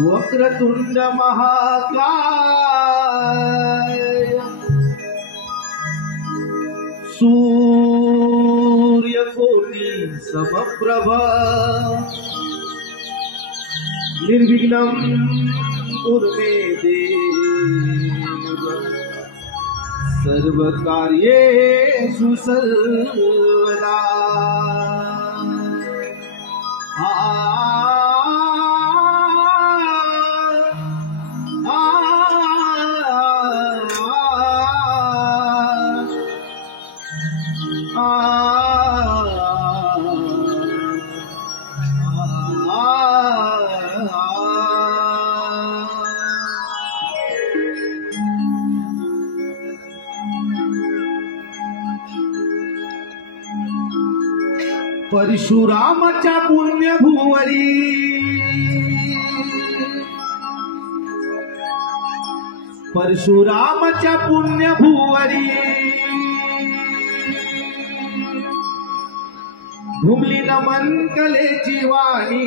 वक्रतुंड महाकाय सूर्यकोटि समप्रभ निर्विघ्नं कुरु मे देव सर्वकार्येषु सर्वदा। परशुरामाच्या पुण्यभुवरी परशुरामाच्या पुण्यभुवरी घुमली नमन कलेची वाणी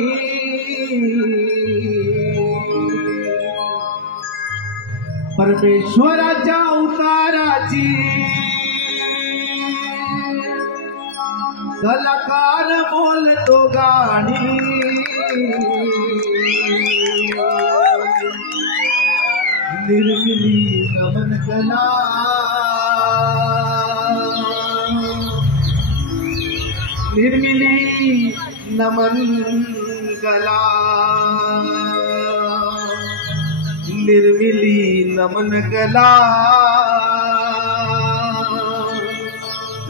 परमेश्वराच्या अवताराची कलाकार बोलतो गाणी निर्मिली नमन कला निर्मिली नमन कला निर्मिली नमन कला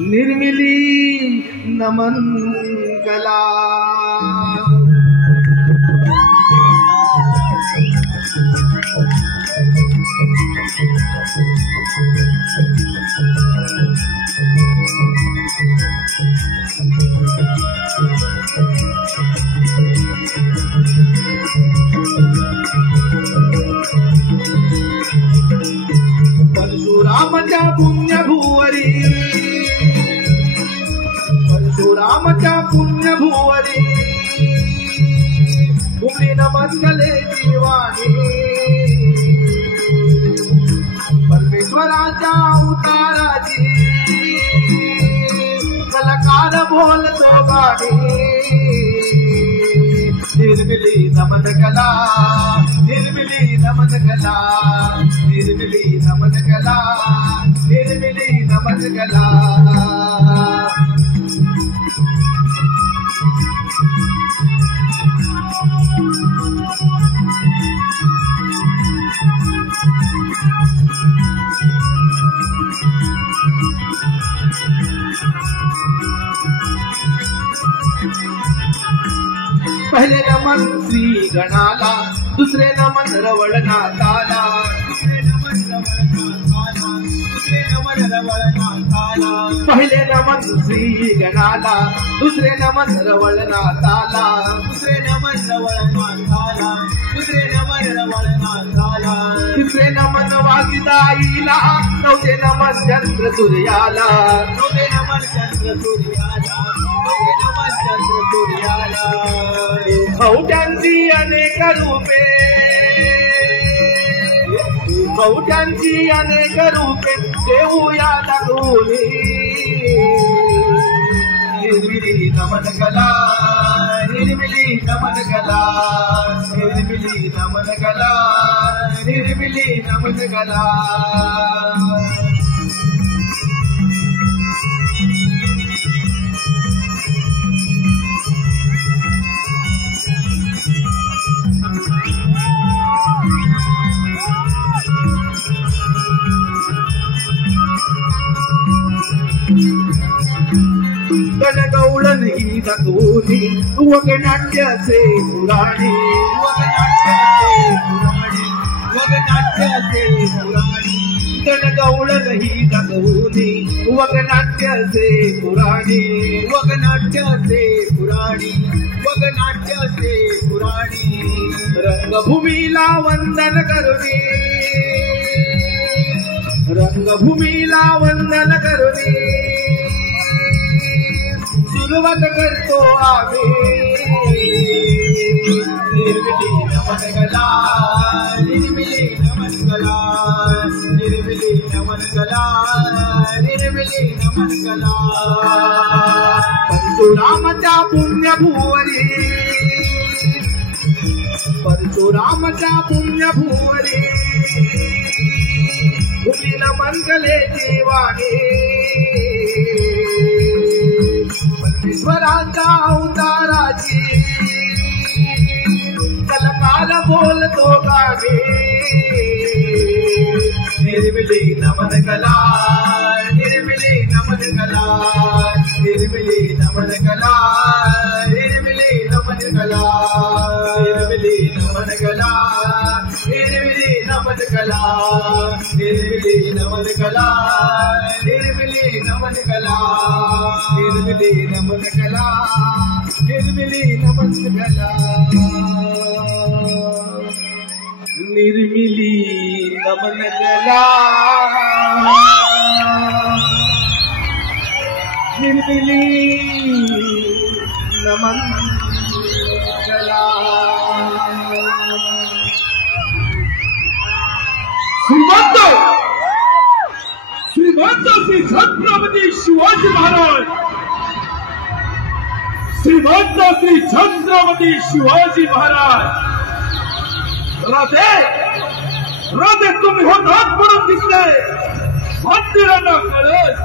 निर्मिली नमन कला। परशुरामाच्या पुण्यभुवरी परशुरामाच्या पुण्यभुवरी घुमली नमन कलेची वाणी परमेश्वराच्या अवताराची कलाकार बोलतो गाणी निर्मिली नमन कला निर्मिली नमन कला निर्मिली नमन कला निर्मिली नमन कला। पहले नमन श्री गणाला दुसरे नमन रवळनाथाला पहले नमन श्री गणाला दुसरे नमन रवळनाथाला तिसरे नमन वागिदाईला चौथे नमन चंद्र सूर्याला कवट्यांची अनेक रूपे, कवट्यांची अनेक रूपे देऊया दाखवली, निर्मिली नमन कला, निर्मिली नमन कला, निर्मिली नमन कला, निर्मिली नमन कला. गणगौळण ही दाखवली वगनाट्याचे पुराणी, वगनाट्याचे पुराणी, वगनाट्याचे पुराणी. गणगौळण ही दाखवली वगनाट्याचे पुराणी, वगनाट्याचे पुराणी, वगनाट्याचे पुराणी. रंगभूमीला वंदन करुणी, रंगभूमीला वंदन करुणी सुरुवात करतो आम्ही, निर्मिली नमन कला, निर्मिली नमन कला, निर्मिली नमन कला, निर्मिली नमन कला. परशुरामाच्या पुण्यभुवरी, परशुरामाच्या पुण्यभुवरी भूमी नमन कलेची वाणी, परमेश्वराच्या अवताराची कलकाल बोलतो गाणे, निर्मिली नमन कला, निर्मिली नमन कला, निर्मिली नमन कला, निर्मिली नमन कला, निर्मिली नमन कला, निर्मिली नमन कला, निर्मिली नमन कला, निर्मिली नमन कला, निर्मिली नमन कला, निर्मिली नमन कला, निर्मिली नमन कला, निर्मिली नमन कला. श्रीमंत श्री छत्रपती शिवाजी महाराज, श्रीमंत श्री छत्रपती शिवाजी महाराज. राधे राधे तुम्ही होतात म्हणून दिसले मंदिरांना कळस,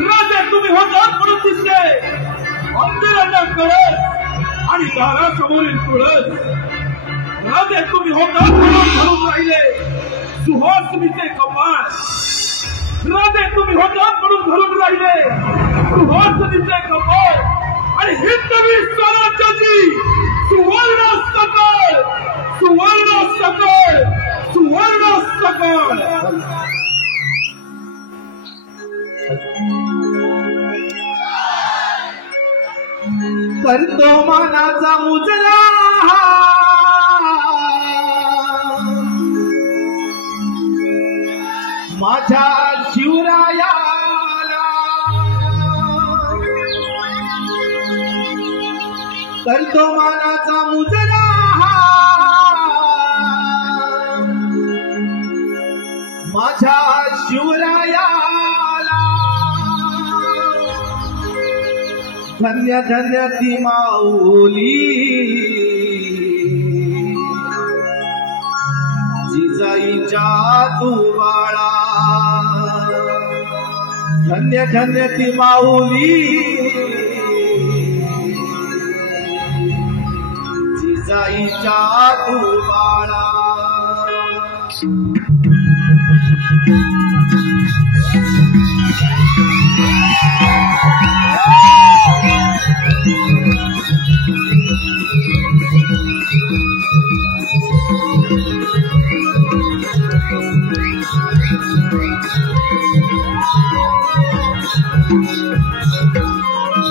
राधे तुम्ही होतात म्हणून दिसले मंदिरांना कळस आणि दारासमोरील तुळस. राधे तुम्ही होतात म्हणून धरून राहिले सुहासिनीचे कपाळ, राधे तुम्ही होतात म्हणून धरून राहिले सुहासिनीचे कपाळ आणि हिंदवी स्वराज्याची सुवर्ण सकळ, सुवर्ण सकळ, सुवर्ण सकळ. करतो मानाचा मुजरा माझ्या शिवरायाला, करतो मानाचा मुजरा माझ्या शिवरायाला. धन्य धन्य ती माऊली जिजाईच्या तू बाळा, धन्य धन्य ती माऊली जिजाईच्या तू बाळा.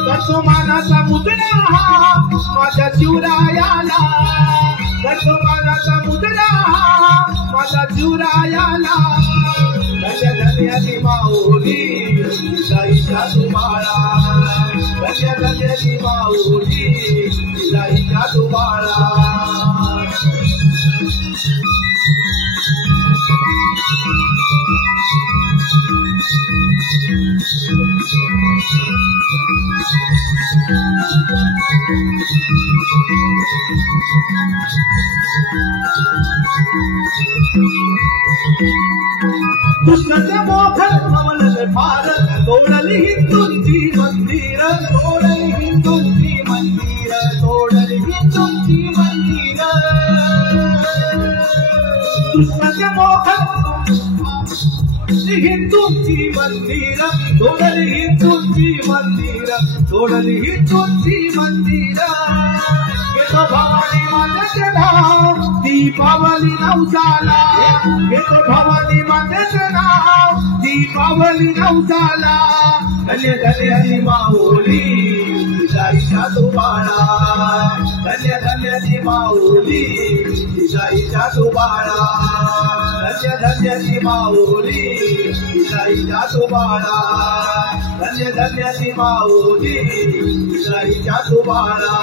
करतो मानाचा मुजरा माझ्या शिवरायाला, करतो मानाचा मुजरा माझ्या शिवरायाला. धन्य धन्य ती माऊली जिजाईच्या तू बाळा, धन्य धन्य धन्याची माऊली जिजाईच्या तुबाळा कृष्णाचे मोठं नवलले फार तोडली हिंदूंची मंदिर तोडली हिंदूंची मंदिर तोडली हिंदूंची मंदिर कृष्णाचे मोठं हिंदूंची मंदिर तोडली हिंदूंची मंदिर तोडली हिंदूंची मंदिर येतो भवानी मातेचे नाव दीपावली नवसाला येतो भवानी मातेचे नाव दीपावली नवसाला धन्य धन्य माऊली जिजाईच्या तुबाळा धन्य धन्य माऊली जिजाईच्या तुबाळा धन्य धन्य माऊली जिजाईच्या तुबाळा धन्य धन्य माऊली जिजाईच्या तुबाळा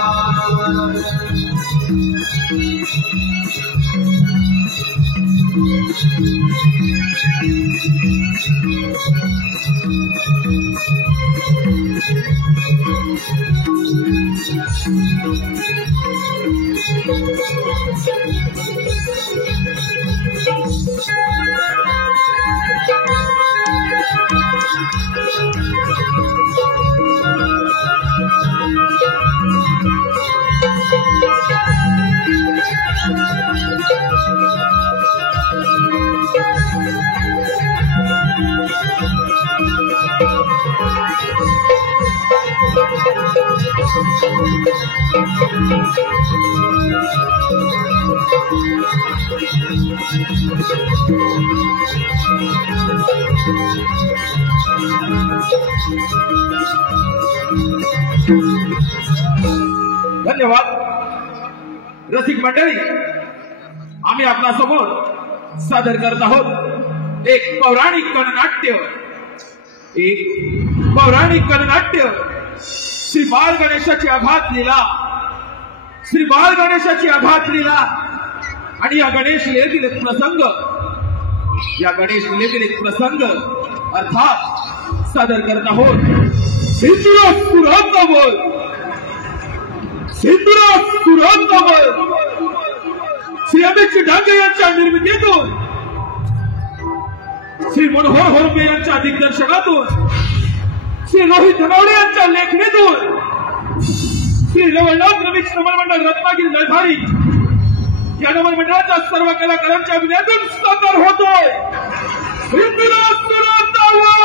धन्यवाद रसिक मंडळी आम्ही आपल्या समोर सादर करत आहोत एक पौराणिक गणनाट्य श्री बाल गणेशाची आघात लीला आणि या गणेश लीलेतील एक प्रसंग अर्थात सादर करत आहोत सिंधुराज सुरांतावर श्री अमित डांगे यांच्या निर्मितीतून श्री मनोहर होरगे यांच्या दिग्दर्शनातून श्री रोहित धनावडे यांच्या लेखणीतून श्री रवळनाथ रमिक्स नमन मंडळ रत्नागिरी जळधारी या नमन मंडळाच्या सर्व कलाकारांच्या अभिनयातून साकार होतोय सिंधुराज सुरांतावर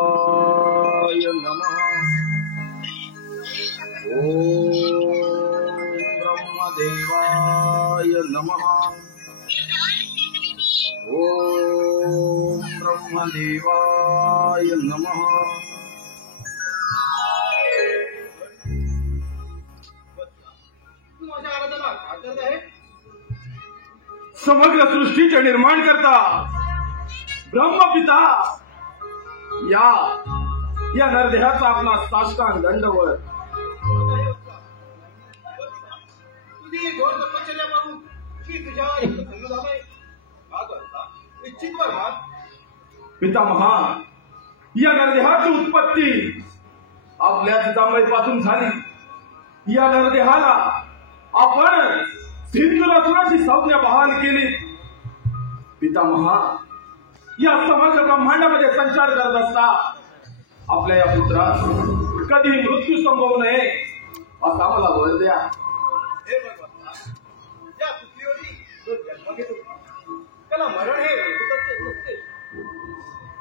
ब्रह्मदेवाय नमः। ओम ब्रह्मदेवाय नमः। ओम ब्रह्मदेवाय नमः। माझ्या आराधनाला आदर आहे समग्र सृष्टीचे निर्माण करता ब्रह्मपिता या नरदेहाचा आपला साष्टांग दंडवत. तुझी घोर तपश्चर्या पाहून की तुझ्यावर संग झालाय निश्चित बरं. पितामहा, या नरदेहाची उत्पत्ती आपल्या पितामहीपासून झाली. या नरदेहाला आपण सिंधुरासुराची संज्ञा बहाल केली. पितामहा, या समग्र ब्रह्मांडामध्ये संचार करत असता आपल्या या पुत्रास कधी मृत्यू संभवू नये असा मला वर द्या. हे भगवंता, या पृथ्वीवरती जो जन्म घेतो त्याला मरण हे नसते.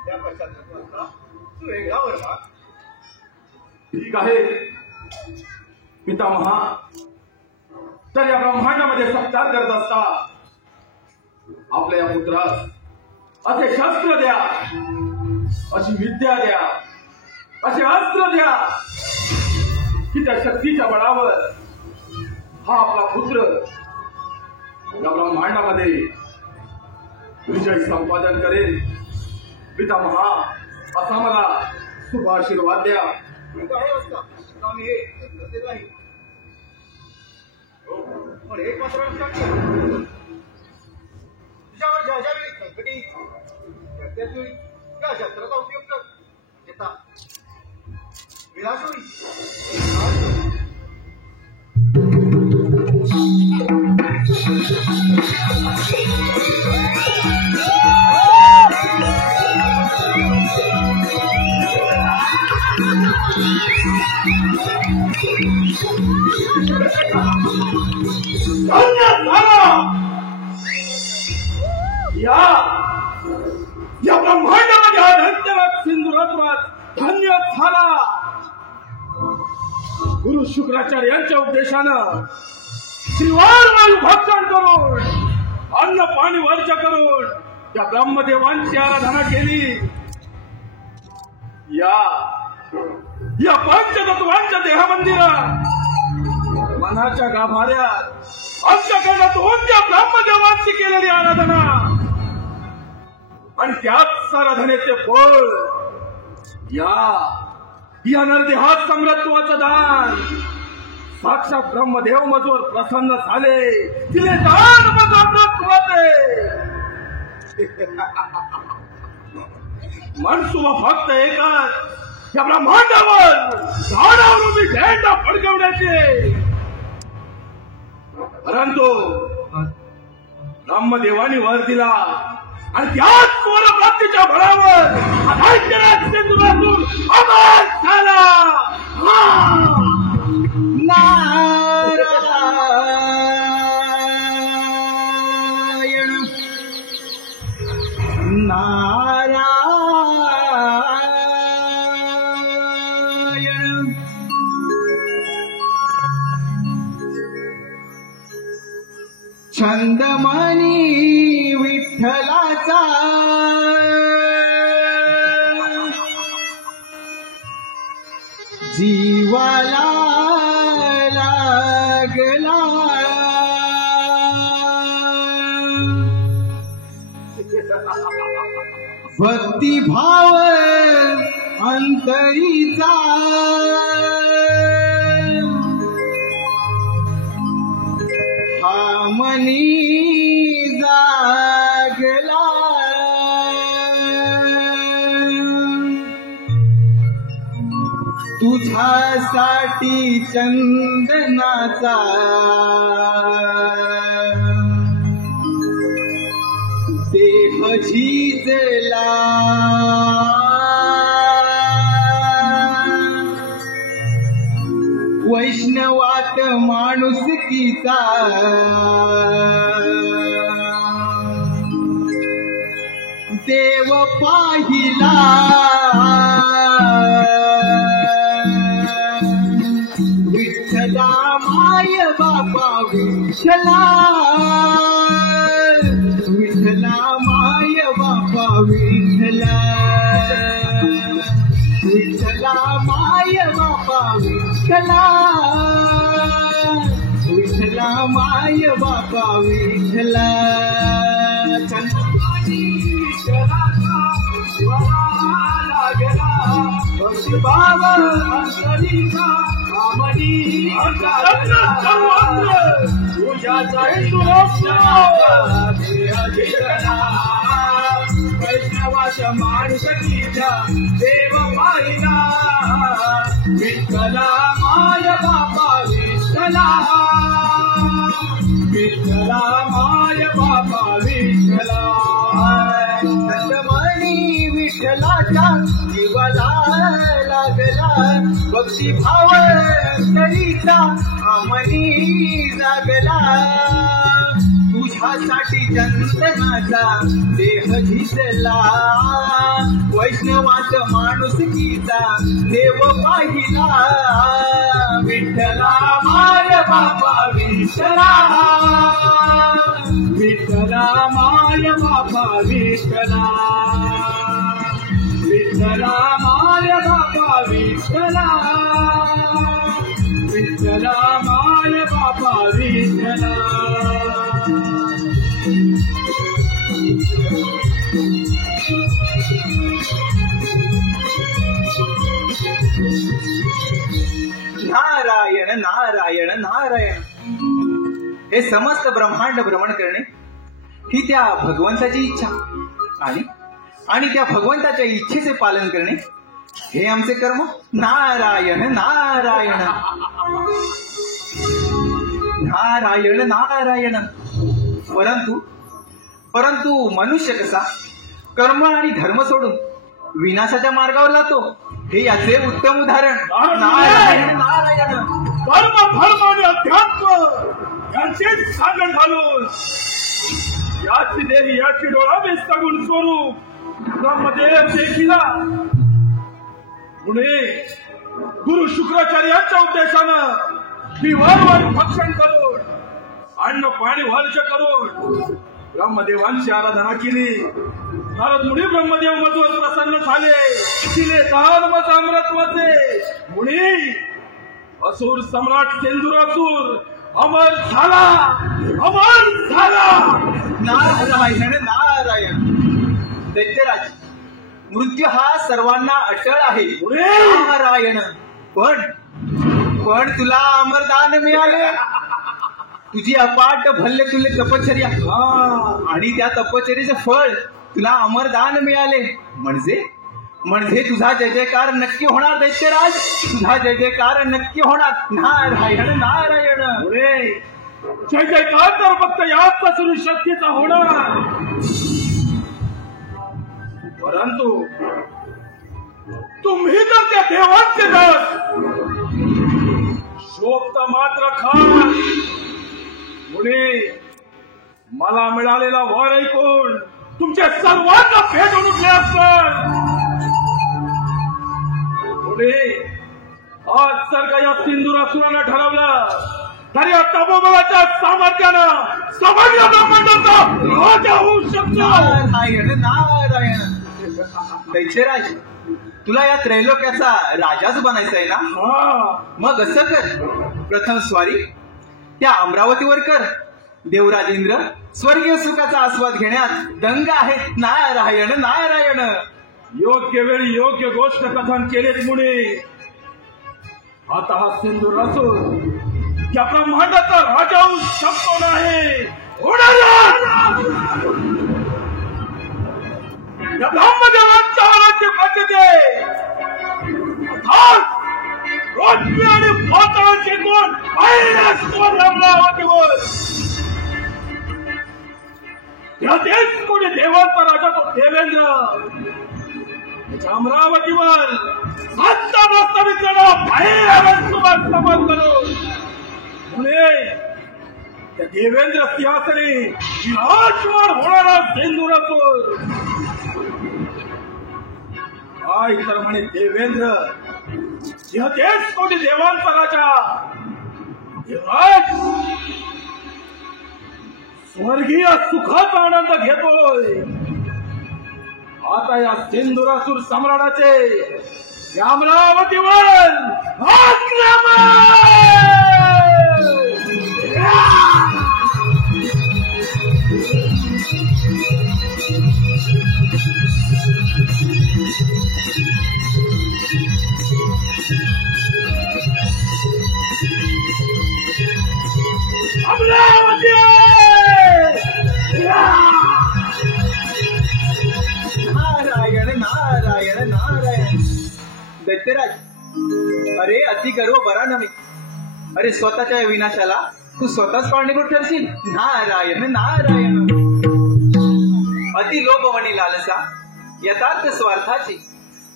त्या पश्चात तू वेगळा वर माग. ठीक आहे पितामहा. तर या ब्रह्मांडामध्ये संचार करत असता आपल्या या पुत्रास असे शस्त्र द्या, अशी विद्या द्या, असे अस्त्र द्या की त्या शक्तीच्या बळावर हा आपला पुत्र या ब्रह्मांडामध्ये विजय संपादन करेल. पितामहा, असा मला शुभ आशीर्वाद द्या. आम्ही हे देत नाही. पण एक मात्र लक्षात घे, तुझ्यावर ज्या ज्या वेळी संकटी त्याच वेळी त्या शस्त्राचा उपयोग कर. घेता विलास होईल. या ब्रह्मांडामध्ये हा धन्यवाद सिंधुरासुरात धन्य झाला. गुरु शुक्राचार्य यांच्या उपदेशानं त्रिवार वायू भक्षण करून अन्न पाणी वर्ज करून या ब्रह्मदेवांची आराधना केली. या पंचतत्वांच्या देहमंदिरात मनाच्या गाभाऱ्यात अंतकरणातून त्या ब्रह्मदेवांची केलेली आराधना आणि त्याच आराधनेचे फळ या नरदेहात समृत्वाचं दान. साक्षात ब्रह्मदेव मजवर प्रसन्न झाले, तिने दान मजवर मनसुबा फक्त एकच, या ब्रह्मांडावर झाडावरून झेंडा फडकवण्याचे. परंतु ब्रह्मदेवानी वर दिला आणि त्याच स्वरप्राप्तीच्या बळावर सिंधुरासूर अमर झाला. नारायण नारायण छंदमणी विठ्ठलाचा जीवाला लागला. भक्तिभाव अंतरीचा हा मनी जागला. तुझ्यासाठी चंदनाचा देह झिजला. वैष्णवात माणुसकीचा देव पाहिला. विठ्ठला माय बापा विठ्ठला, विठ्ठला माय बापा विठ्ठला, विठ्ठला माय बापा विठ्ठला, विठ्ठला विठ्ठला माय बाबा विठ्ठला चंद्रमानी विठ्ठलाचा लागला भाव अंतरीचा आमनी तुझ्याचा वैष्णवाच्या माणुसकीचा देव पाहिला विठ्ठला माय बाबा विठ्ठला विठ्ठला माय बाबा विठ्ठला चंद्रमानी विठ्ठलाच्या जीवाला लागला भक्ती भाव तरीचा आमनी लागला तुझ्यासाठी चंदनाचा देह झिजला वैष्णवाचा माणुसकीचा देव पाहिला विठ्ठला माय बाबा विठ्ठला विठ्ठला माय बाबा विठ्ठला विठ्ठला माय बाबा विठ्ठला विठ्ठला माय बाबा विठ्ठला नारायण नारायण नारायण हे समस्त ब्रह्मांड भ्रमण करणे ही त्या भगवंताची इच्छा आणि त्या भगवंताच्या इच्छेचे पालन करणे हे आमचे कर्म नारायण नारायण नारायण नारायण परंतु मनुष्य कसा कर्म आणि धर्म सोडून विनाशाच्या मार्गावर जातो हे याचे उत्तम उदाहरण नारायण नारायण कर्म धर्म आणि अध्यात्म यांचेच सांगड घालून याची देही याची डोळावे सगुण स्वरूप ब्रह्मदेव देखील पुढे गुरु शुक्राचार्यांच्या उद्देशानं दिवाळवारी भक्षण करून अन्न पाणी वालच करून ब्रह्मदेवांची आराधना केली नारद मुनी ब्रह्मदेव मधून प्रसन्न झाले तिने अमृतत्वाचे मुनी असुर सम्राट सेंदुरासूर अमर झाला नारायण नारायण दैत्यराज मृत्यू हा सर्वांना अटळ आहे नारायण पण तुला अमरदान मिळाले तुझी अपाट भल्ले तुले तपश्चर्या आणि त्या तपश्चर्याचे फळ तुला अमरदान मिळाले म्हणजे तुझा जय जयकार नक्की होणार दैत्यराज तुझा जय जयकार नक्की होणार नारायण नारायण जय जयकार तर फक्त याचपासून शक्तीचा होणार परंतु तुम्ही जर त्या देवांचे दास शोभत मात्र खा मुळे मला मिळालेला वर ऐकून तुमच्या सर्वांना भेटून उठले असतात पुढे आज जर का या सिंदुरासुरानं ठरवलं तरी या तपोबलाच्या सामर्थ्यानं समग्र ब्रह्मांडाचा राजा होऊ शकतो नारायण नारायण दैत्यराज तुला या त्रैलोक्याचा राजाच बनायचा आहे ना मग असं कर प्रथम स्वारी त्या अमरावतीवर कर देवराज इंद्र स्वर्गीय सुखाचा आस्वाद घेण्यात दंग आहेत नारायण नारायण योग्य वेळी योग्य गोष्ट कथन केलेच मुळे आता हा सिंधू रसूल या ब्रह्मांडाचा राजा होऊ शकतो नाही या ब्रह्मदेवांच्या वराची पाठते रोजची आणि पातळाची कोण अमरावतीवर या देश कोणी देवांचा राजा तो देवेंद्र अमरावतीवर आत्ता वास्तविकाला समज करून पुणे त्या देवेंद्र सिंहासनी विराजमान होणारा सिंधुरासूर काय तर म्हणे देवेंद्र सिंह देश कोणी देवांचा राजा देवराज स्वर्गीय सुखाचा आनंद घेतोय आता या सिंधुरासूर सम्राटाचे अमरावतीवर आक्रमण दैत्यराज, अरे अति गर्व बरा नव्हे. अरे स्वतःच्या विनाशाला तू स्वतःच कारणीभूत ठरशील. नारायण नारायण. अति लोभवणी लालसा यथार्थ स्वार्थाची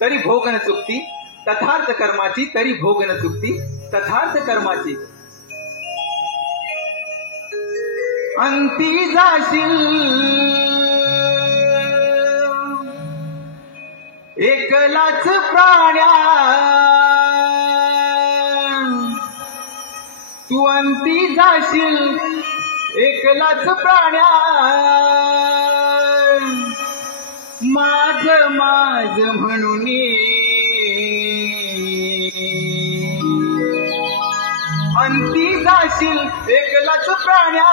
तरी भोग न चुकती, तथार्थ कर्माची तरी भोग न चुकती, तथार्थ कर्माची. अंती जाशील एकलाच प्राण्या, तू अंती जाशील एकलाच प्राण्या. माझ माझ म्हणून अंती जाशील एकलाच प्राण्या.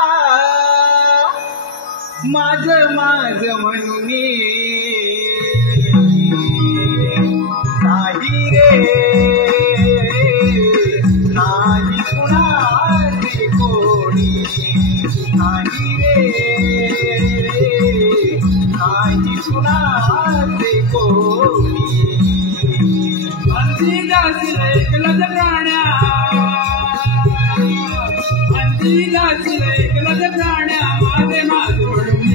माझ माझ म्हणून नाही रे नाही कुणाचे कोणी. नाही रे नाही कुणाचे कोणी. अंती जाशील एकलाच प्राण्या, अंती जाशील एकलाच प्राण्या. माझे माझ म्हणून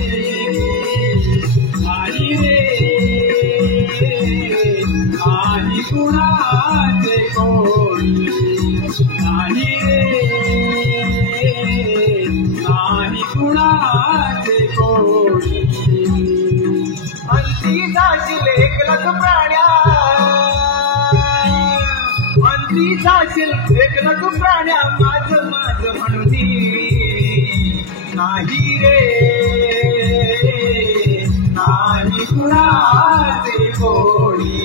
नाही रे नाही कुणाचे कोणी. नाही रे नाही कुणाचे कोणी. अंती जाशील एकलाच प्राण्या, अंती जाशील एकलाच प्राण्या. माझ माझ म्हणून नाही रे नाही कुणाचे कोणी.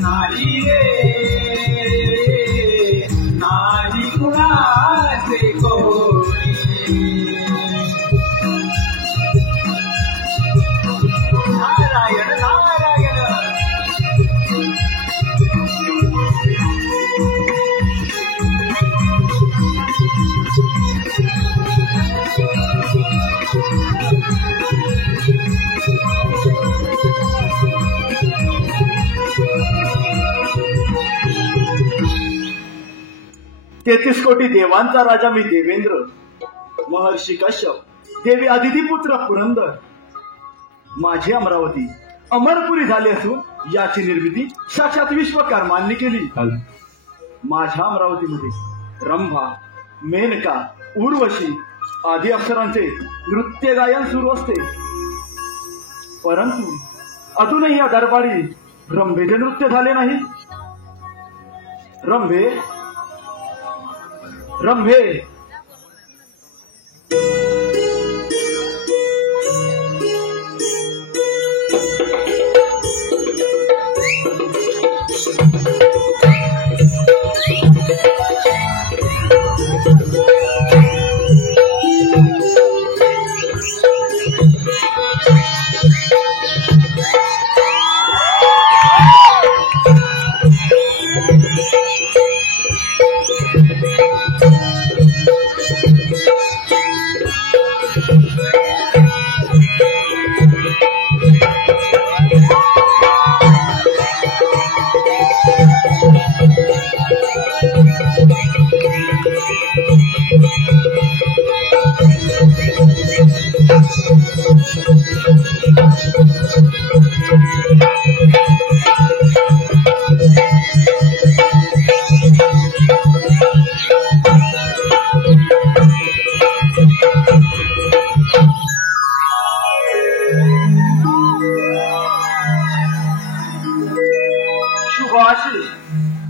नाही रे नाही कुणाचे कोणी. नारायण नारायण. तेहतीस कोटी देवांचा राजा मी देवेंद्र, महर्षी कश्यप, देवी अदितीपुत्र पुरंदर. माझी अमरावती अमरपुरी झाली असून याची निर्मिती साक्षात विश्वकर्मांनी केली. माझ्या अमरावतीमध्ये रंभा, मेनका, उर्वशी आदी अप्सरांचे नृत्य गायन सुरू असते. परंतु अजूनही या दरबारी रंभेचे नृत्य झाले नाही. रंभे रंभे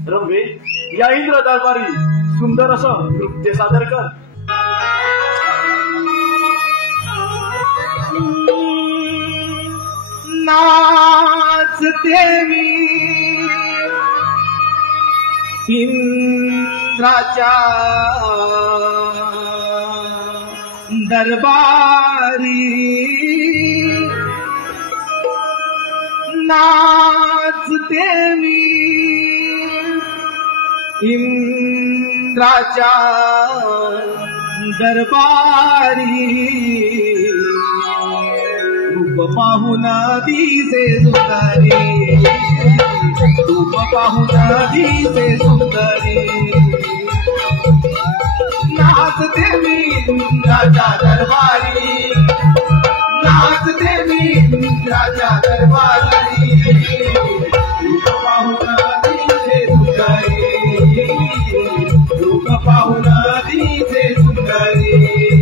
रंभे या इंद्र दरबारी सुंदर असं नृत्य सादर कर. नाचते मी इंद्राच्या दरबारी. नाचते मी इंद्राच्या दरबारी. रूप पाहून दिसे सुंदरी, रूप पाहून दिसे सुंदरी नाचते मी इंद्राच्या दरबारी नाचते मी इंद्राच्या दरबारी रूप पाहून दिसे सुंदरी रूप पाहून दिसे सुंदरी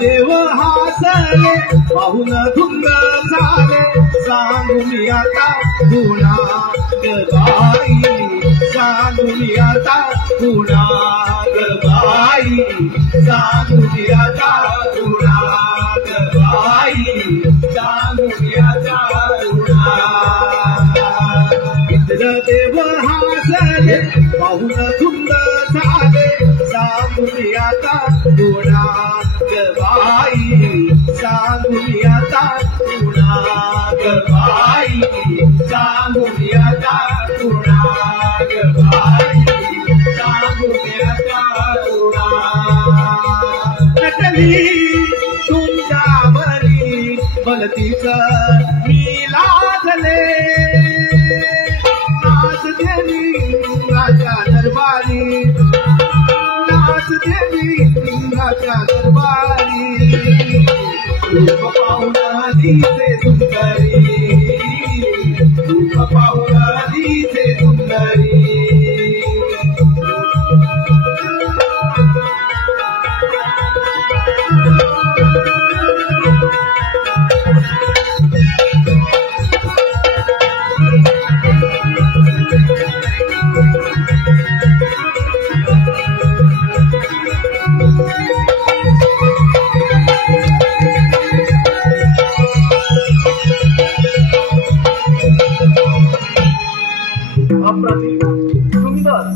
देव हासले पाहून धुंद झाले सांगून आता गुणाग बाई सांगून आता गुणाग बाई सांगून आता गुणाग बाई सांगून आता देव हासले पाहून धुंद झाले सांगून आता गुणाग बाई सांगून आता गुणाग बाई सांगून आता गुणाग बाई सांगून आता गुणाग नटली तुमच्या बरी भलतीच मी लाजले नाचते मी राजा दरबारी नाचते मी इंद्राच्या दरबारी रूप पाहून दिसे सुंदरी रूप पाहून दिसे सुंदरी अप्रतिम सुंदर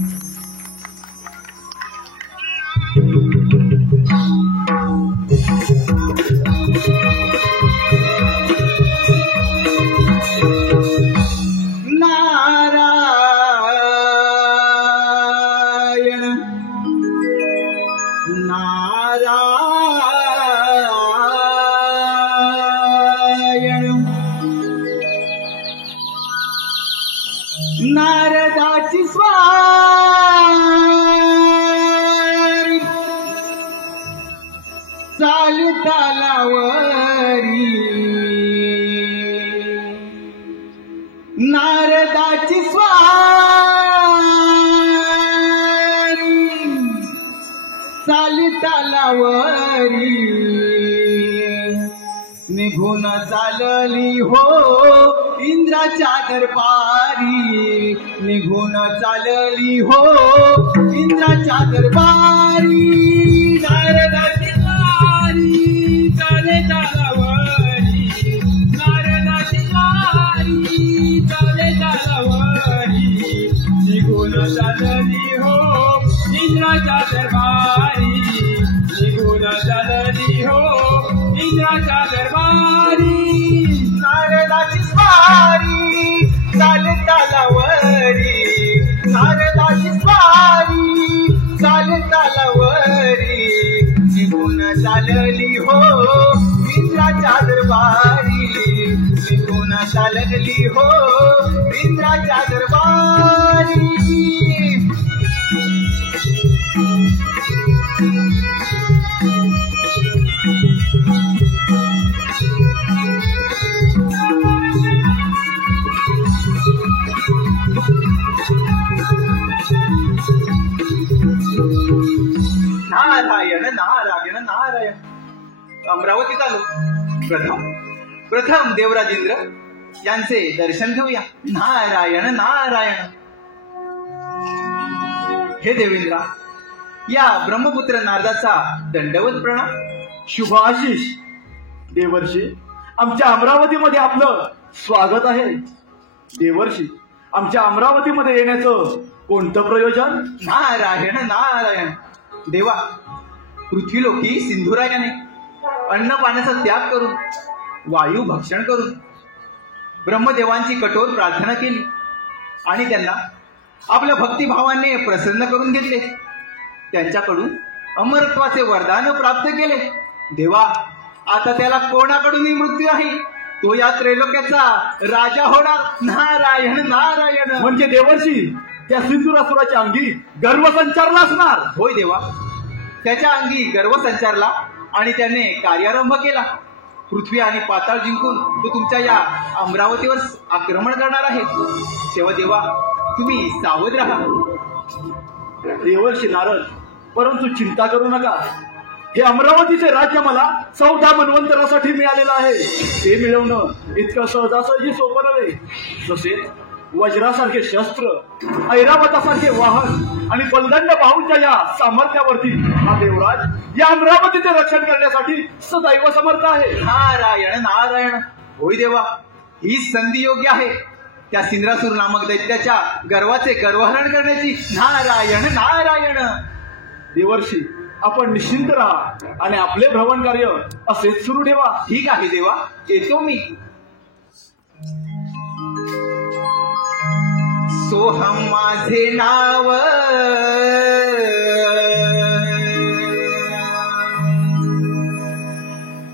नारायण नारायण नारदाची स्वारी चालता लावरी नारदाची स्वारी चालता लावरी निघून चालली हो इंद्राच्या दरबारी निघून चालली हो इंद्राच्या दरबारी नारदाची स्वारी चाले चालावरी नारदाची स्वारी चाले चालावरी निघून चालली हो इंद्राच्या दरबारी निघून चालली हो इंद्राच्या दरबारी नारदाची स्वारी चालता लावरी नारदाची स्वारी चालता लावरी निघून चालली हो इंद्राच्या दरबारी निघून चालली हो इंद्राच्या दरबारी नारायण नारायण नारायण अमरावतीत आलो प्रथम देवराजेंद्र यांचे दर्शन घेऊया नारायण नारायण हे देवेंद्रा या ब्रह्मपुत्र नारदाचा दंडवत प्रणाम शुभ आशिष देवर्षी आमच्या अमरावतीमध्ये आपलं स्वागत आहे देवर्षी आमच्या अमरावतीमध्ये येण्याचं कोणतं प्रयोजन नारायण नारायण देवा पृथ्वीलोकी सिंधुरायाने अन्न पाण्याचा त्याग करून वायू भक्षण करून ब्रह्मदेवांची कठोर प्रार्थना केली आणि त्यांना आपल्या भक्तिभावाने प्रसन्न करून घेतले. त्यांच्याकडून अमरत्वाचे वरदान प्राप्त केले. देवा, आता त्याला कोणाकडूनही मृत्यू आहे, तो या त्रैलोक्याचा राजा होणार. नारायण नारायण. म्हणजे देवर्षी त्या सिंदुरासुराच्या अंगी गर्व संचारला असणार. होय देवा, त्याच्या अंगी गर्व संचारला आणि त्याने कार्यारंभ केला. पृथ्वी आणि पाताळ जिंकून तो तुमच्या या अमरावतीवर आक्रमण करणार आहे. तेव्हा देवा, तुम्ही सावध राहा. देवर्षी नारद, परंतु चिंता करू नका. हे अमरावतीचे राज्य मला 14 मन्वंतरासाठी मिळालेलं आहे. ते मिळवणं इतकं सहजासहजी सोपं नव्हे. तसेच वज्रासारखे शस्त्र, ऐरावतासारखे वाहन आणि बलदंड बाहूंच्या या सामर्थ्यावरती हा देवराज या अमरावतीचे रक्षण करण्यासाठी सदैव समर्थ आहे. नारायण नारायण. होय देवा, ही संधी योग्य आहे त्या सिंद्रासूर नामक दैत्याच्या गर्वाचे गर्वहरण करण्याची. नारायण नारायण. देवर्षी, आपण निश्चिंत राहा आणि आपले भ्रमण कार्य असेच सुरू ठेवा. ठीक आहे देवा, येतो मी. सोहम माझे नाव,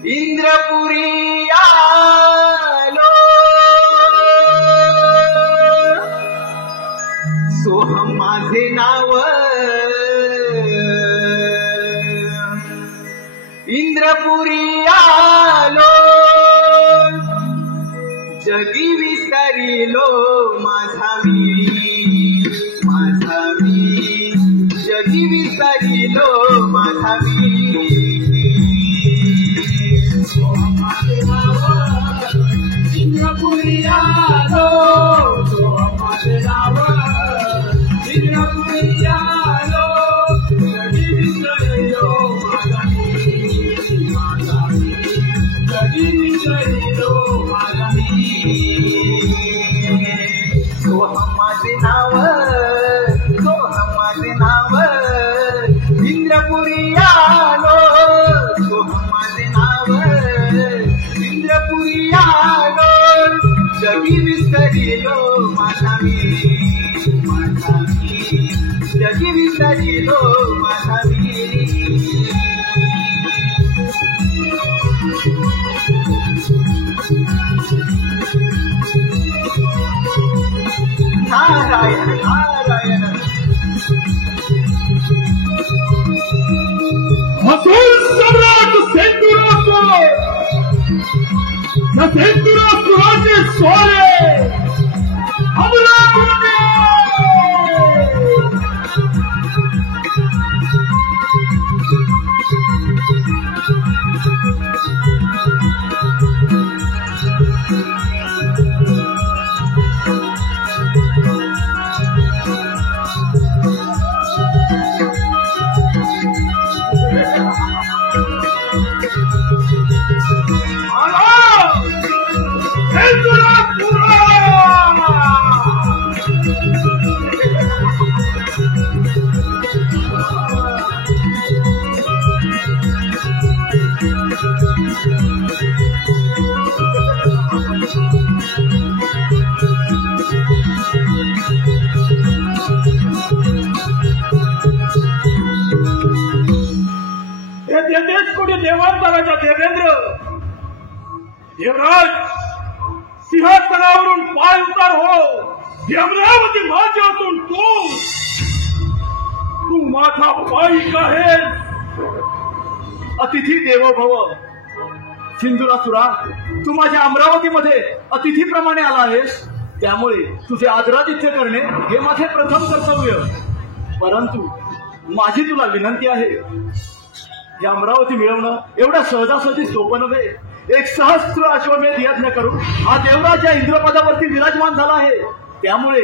इंद्रपुरी आलो. सोहम माझे नाव, इंद्रपुरी आलो. जगी विसरिलो माझा मी, माझा मी. जगी विसरिलो माझा मी. इंद्रपुरी आलो. माझे नाव, इंद्रपुरी आलो. जगी विसरिलो माझा मी, माझा मी. जगी विसरिलो माझा मी. सोहम माझे नाव, सोहम माझे नाव. इंद्रपुरी आलो. सोहम माझे नाव, इंद्रपुरी आलो. जगी विसरिलो माझा मी, माझा मी. जगी विसरिलो माझा मी. नारायण नारायण. हसून सम्राट सेंदुरासुर, या सेंदुरासुराचे सोरे अमरावती. देवांतराचा देवेंद्र देवराज, सिंहासनावरून पाय उतार हो. अमरावती माझी असून तू माझा पायिक आहेस. अतिथी देवो भव. सिंदुरासुरा, तू माझ्या अमरावतीमध्ये अतिथीप्रमाणे आला आहेस, त्यामुळे तुझे आदरातिथ्य करणे हे माझे प्रथम कर्तव्य. परंतु माझी तुला विनंती आहे, ही अमरावती मिळवणं एवढ्या सहजासहजी सोपं नव्हे. 1 सहस्त्र अश्वमेध यज्ञ करून हा देवराज या इंद्रपदावरती विराजमान झाला आहे. त्यामुळे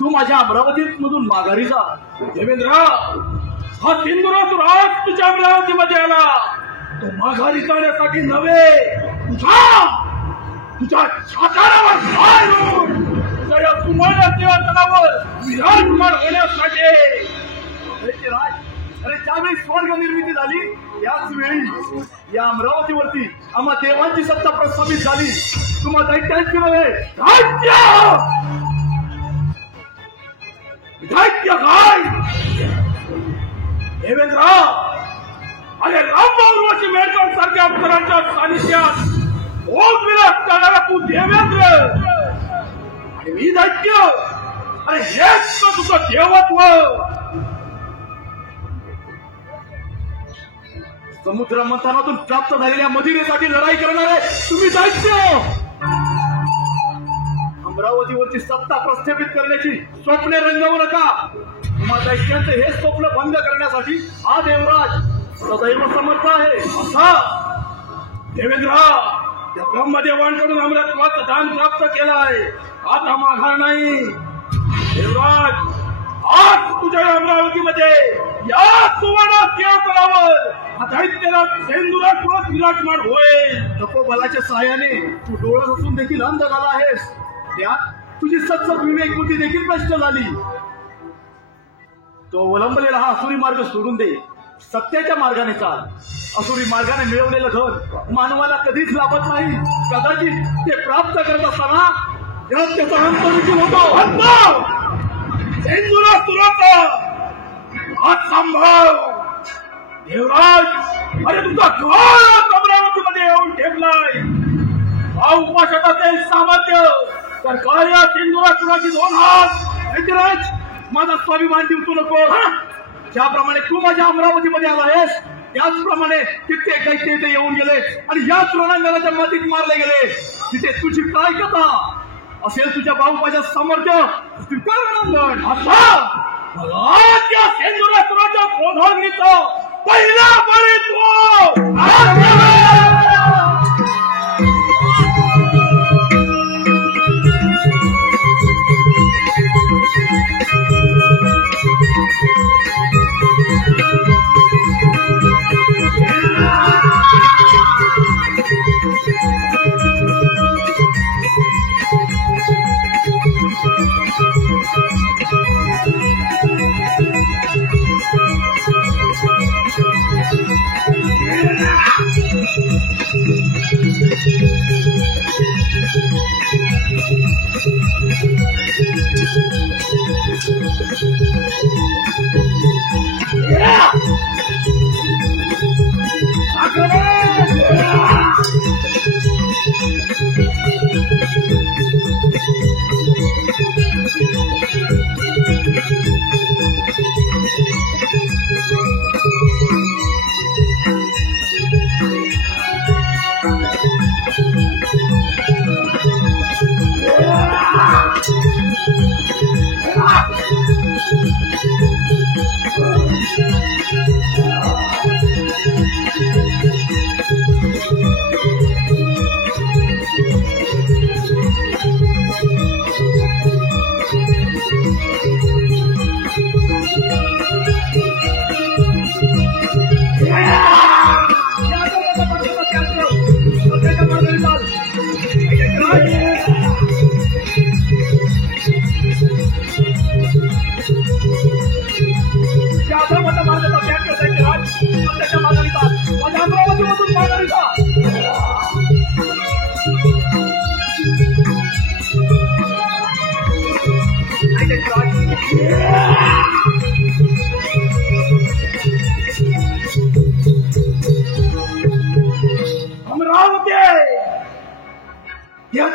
तू माझ्या अमरावतीमधून माघारी जा. देवेंद्र, हा सिंदुरासुर आज तुझ्या अमरावतीमध्ये आला. तो माघारी जाण्यासाठी नव्हे, तुझ्या सातारावर पाय रोवून तुझ्या सुवर्ण सिंहासनावर विराजमान होण्यासाठी. दैत्यराज, अरे ज्यावेळी स्वर्ग निर्मिती झाली त्याच वेळी या अमरावतीवरती आम्हा देवांची सत्ता प्रस्थापित झाली. तुम्हा दैत्यांची नव्हे. दैत्य काय देवेंद्र? अरे रामबाबूची मेळकण सारख्या अप्सरांच्या सानिध्यात भोग विलास करणारा तू देवेंद्र आणि मी दैत्य. अरे हेच तर तुझं देवत्व. समुद्र मंथनातून प्राप्त झालेल्या मदिरेसाठी लढाई करणारे तुम्ही दैत्य. अमरावतीवरची सत्ता प्रस्थापित करण्याची स्वप्ने रंगवू नका. तुम्हा दैत्यांचे हे स्वप्न भंग करण्यासाठी हा देवराज सदैव समर्थ आहे. असा देवेंद्र त्या ब्रह्मदेवांकडून अमरत्वाचं दान प्राप्त केलं आहे. आता माघार नाही. देवराज आज तुझ्या अमरावतीमध्ये या सुवर्ण सिंहासनावर दैत्यराज सेंदुरासुरच विराजमान होईल. तपोबलाच्या सहाय्याने तू डोळा नसून देखील अंध झाला आहेस. त्यात तुझी सत्सद विवेक बुद्धी देखील भ्रष्ट झाली. तो अवलंबलेला हा असुरी मार्ग सोडून दे. सत्याच्या मार्गाने चाल. असुरी मार्गाने मिळवलेलं धन मानवाला कधीच लाभत नाही. कदाचित ते प्राप्त करत असताना त्याचा अंत देखील होतो. सेंदुरासुराचा हात सांभाळ. देवराज अरे तुझा घात अमरावतीमध्ये येऊन ठेपलाय. हा उपाशात असेल सामर्थ्य तर काय या सेंदुरासुराची 2 हात. ऐकराज माझा स्वाभिमान दिवसू नको. ज्याप्रमाणे तू माझ्या अमरावतीमध्ये आला आहेस त्याचप्रमाणे कित्येक दैत्य इथे येऊन गेले आणि याच रणांगणाच्या मातीत मारले गेले. तिथे तुझी काय कथा असेल? तुझ्या बाहुपाच्या सामर्थ्य स्वीकार रणांगण. असा त्या सेंदुरासुराच्या क्रोधाग्नीचा पहिला बळी तू.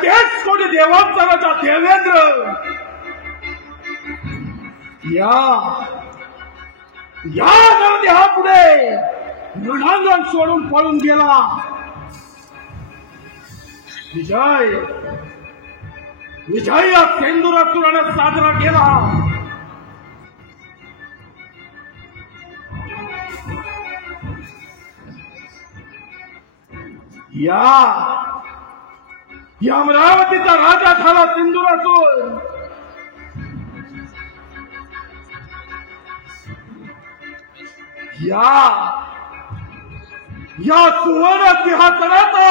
तेच कोणी देवांचा देवेंद्र या देहा पुढे रणांगण सोडून पळून गेला. विजय या सेंदुरासुराने साजरा केला. या अमरावतीचा राजा झाला सिंदुरासूर. या सुवर्ण सिंहासनाचा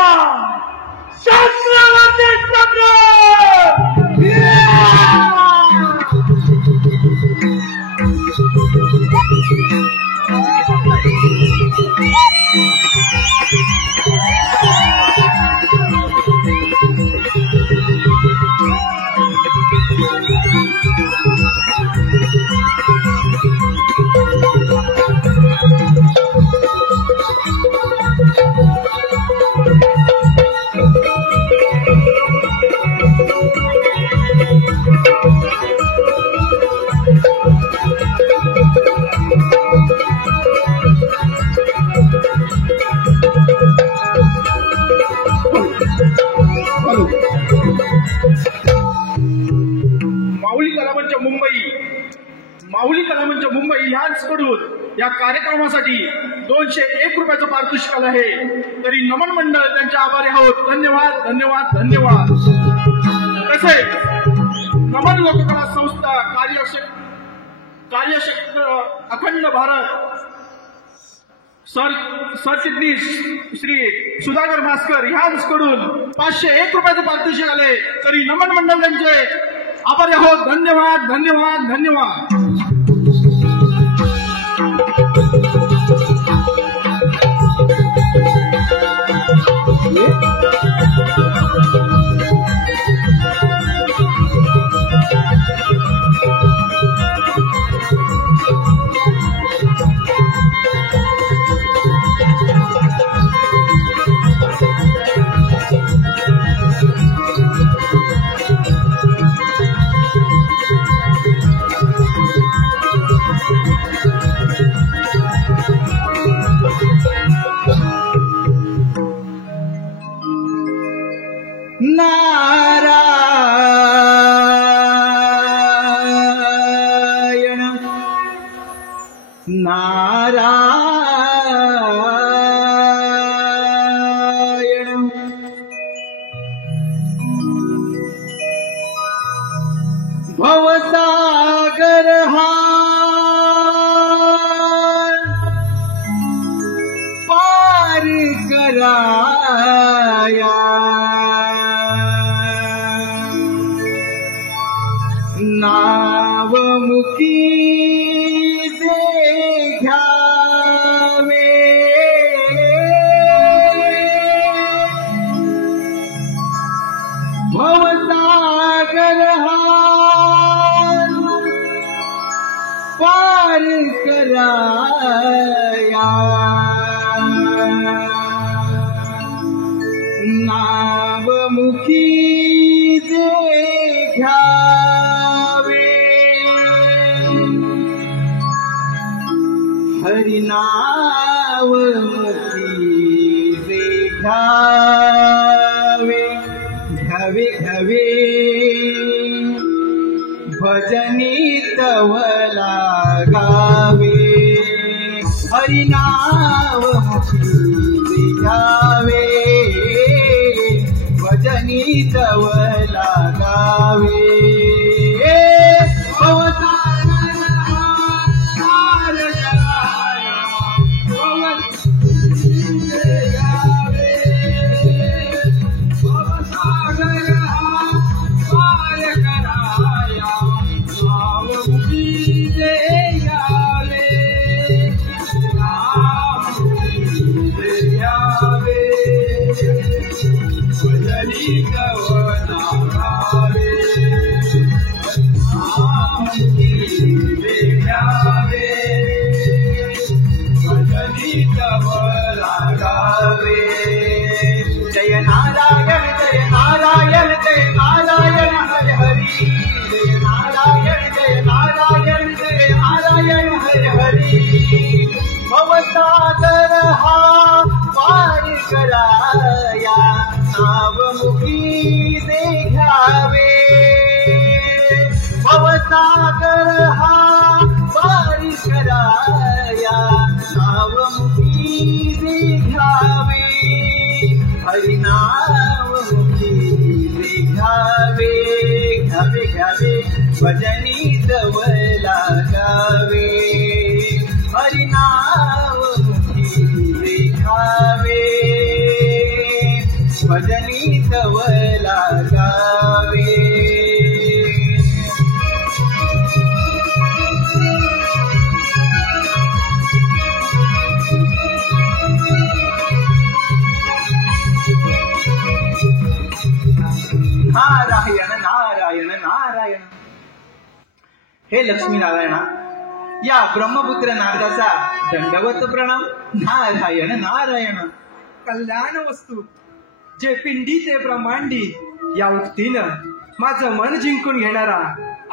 चक्रवर्ती चक्र मुंबई ह्यांचकडून या कार्यक्रमासाठी 201 रुपयाचं पारितोषिक आलं आहे. तरी नमन मंडळ त्यांचे आभारी आहोत. धन्यवाद धन्यवाद धन्यवाद. तसेच नमन लोककला संस्था कार्यशक्त अखंड भारत सरचिटणीस श्री सुधाकर भास्कर ह्यांचकडून 501 रुपयाचं पारितोषिक आले. तरी नमन मंडळ त्यांचे आभारी आहोत. धन्यवाद धन्यवाद धन्यवाद. नारायण नारायण भवसागर हा पार कराया नावमुखी से घ्यावे भवसागर हा पार कराया नावमुखी से घ्यावे हरिनाव मुखी से घ्यावे घ्यावे घ्यावे भजनी तव लागावे हरिनाव मुखी से घ्यावे भजनी तव लागावे जय नारायण जय नारायण जय नारायण हरे हरि जय नारायण जय नारायण जय नारायण हरे हरि भवसागर हा पार कराया नावमुखी से घ्यावे भवसागर हा पार कराया नावमुखी से घ्यावे हरिनाम मुखी से घ्यावे घ्यावे घ्यावे भजनी तव लागावे हरिनाम मुखी से घ्यावे भजनी तव लागावे नारायण नारायण नारायण. हे लक्ष्मी नारायणा, या ब्रह्मपुत्र नारदाचा दंडवत प्रणाम. नारायण नारायण. कल्याण वस्तू जे पिंडी ते ब्रह्मांडी या उक्तीनं माझं मन जिंकून घेणारा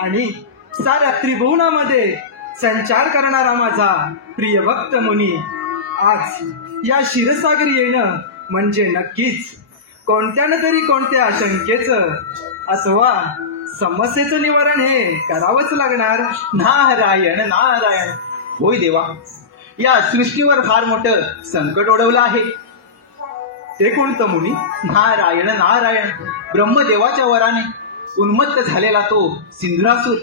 आणि साऱ्या त्रिभुवनामध्ये संचार करणारा माझा प्रिय भक्त मुनी आज या क्षीरसागरी येणं म्हणजे नक्कीच कोणत्या न तरी कोणत्या शंकेचं अथवा समस्येचं निवारण हे करावंच लागणार. नारायण नारायण. होय देवा, या सृष्टीवर फार मोठं संकट ओढवलं आहे. ते कोणतं मुनी? नारायण नारायण. ब्रह्मदेवाच्या वराने उन्मत्त झालेला तो सिंधुरासूर,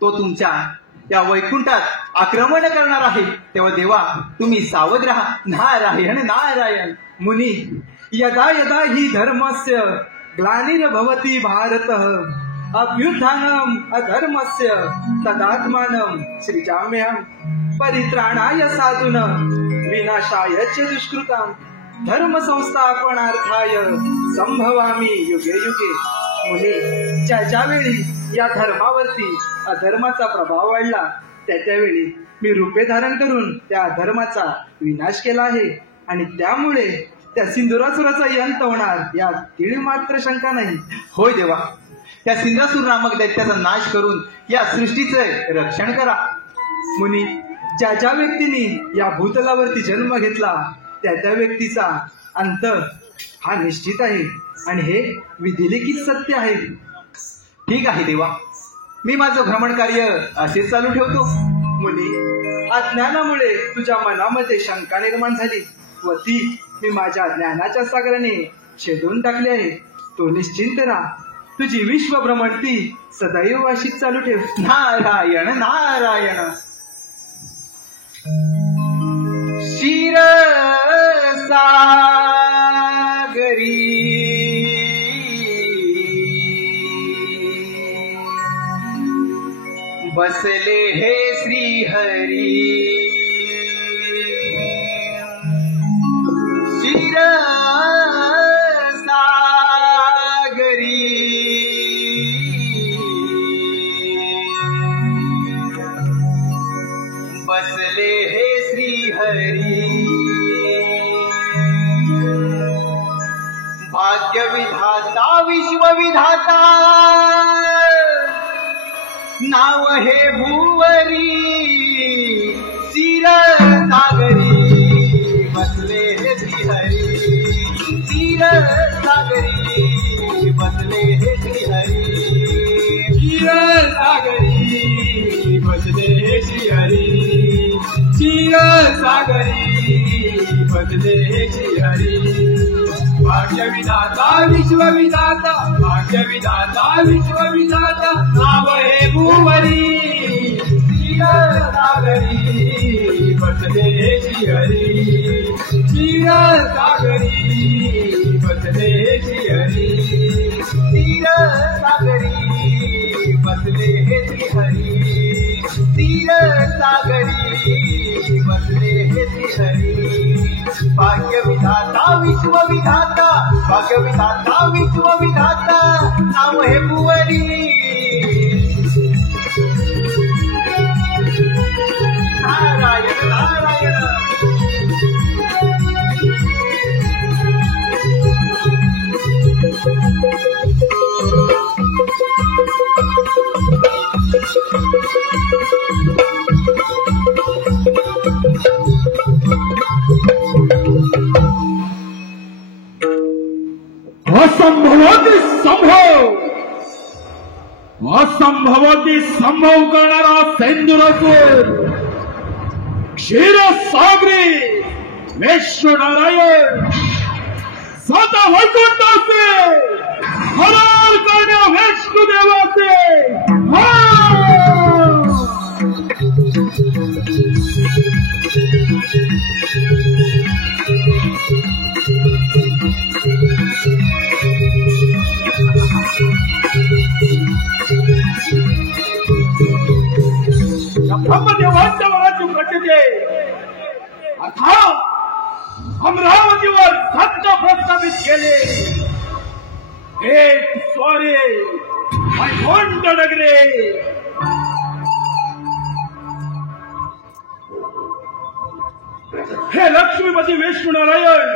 तो तुमच्या या वैकुंठात आक्रमण करणार आहे. तेव्हा देवा, तुम्ही सावध राहा. नारायण नारायण. मुनी, यदा यदा हि धर्मस्य ग्लानिर्भवति भारतः अभ्युत्थानम् अधर्मस्य तदात्मानं सृजाम्यहम् परित्राणाय साधूनां विनाशाय च दुष्कृताम् धर्म संस्थापनार्थाय संभवामि युगे युगे. मुनी, ज्या वेळी या धर्मावरती अधर्माचा प्रभाव वाढला, त्यावेळी मी रूपे धारण करून त्या अधर्माचा विनाश केला आहे आणि त्यामुळे त्या सिंधुरासुराचा अंत होणार यात तीळ मात्र शंका नाही. होय देवा, त्या सिंधुरासूर नामक दैत्याचा नाश करून या सृष्टीचं रक्षण करा. मुनी, ज्या व्यक्तीने या भूतलावरती जन्म घेतला त्या व्यक्तीचा अंत हा निश्चित आहे आणि हे विधिलिखित सत्य आहे. ठीक आहे देवा, मी माझं भ्रमण कार्य असेच चालू ठेवतो. मुनी, अज्ञानामुळे तुझ्या मनामध्ये शंका निर्माण झाली व ती मी माझ्या ज्ञानाच्या सागराने छेदून टाकली आहे. तो निश्चिंत राहा. तुझी विश्व भ्रमणती सदैव अशीच चालू ठेव. नारायण नारायण. शिर सागरी बसले हे श्रीहरी. शिर सागरी बसले हे श्रीहरी. भाग्यविधाता विश्वविधाता नाव हे भुवरी. शिर सागरी बसले हे श्रीहरी. शिर सागरी बसले हे श्रीहरी. क्षीर सागरी बसले हे श्रीहरी. क्षीर सागरी बसले हे श्रीहरी. भाग्यविधाता विश्वविधाता भाग्यविधाता विश्वविधाता नाव हे भुवरी. क्षीर सागरी बसले हे श्रीहरी. क्षीर सागरी बसले हे श्रीहरी. तीर सागरी बसले हे श्रीहरी. तीर सागरी बसले हे श्रीहरी. भाग्यविधाता विश्वविधाता भाग्यविधाता विश्वविधाता नाव हे भुवरी. नारायण नारायण. असंभवाती संभव असंभवाती संभव करणारा सिंधुरासूर क्षीरसागरी विष्णुनारायण सदा वैकुंठाचे हरण करण्या विष्णुदेवाचे. ब्रह्मदेवाच्या वराची प्रचिती अर्थात अमरावतीवर सत्य प्रस्थापित केले. एक स्वारी वैकुंठ नगरे. हे लक्ष्मीपती विष्णुनारायण.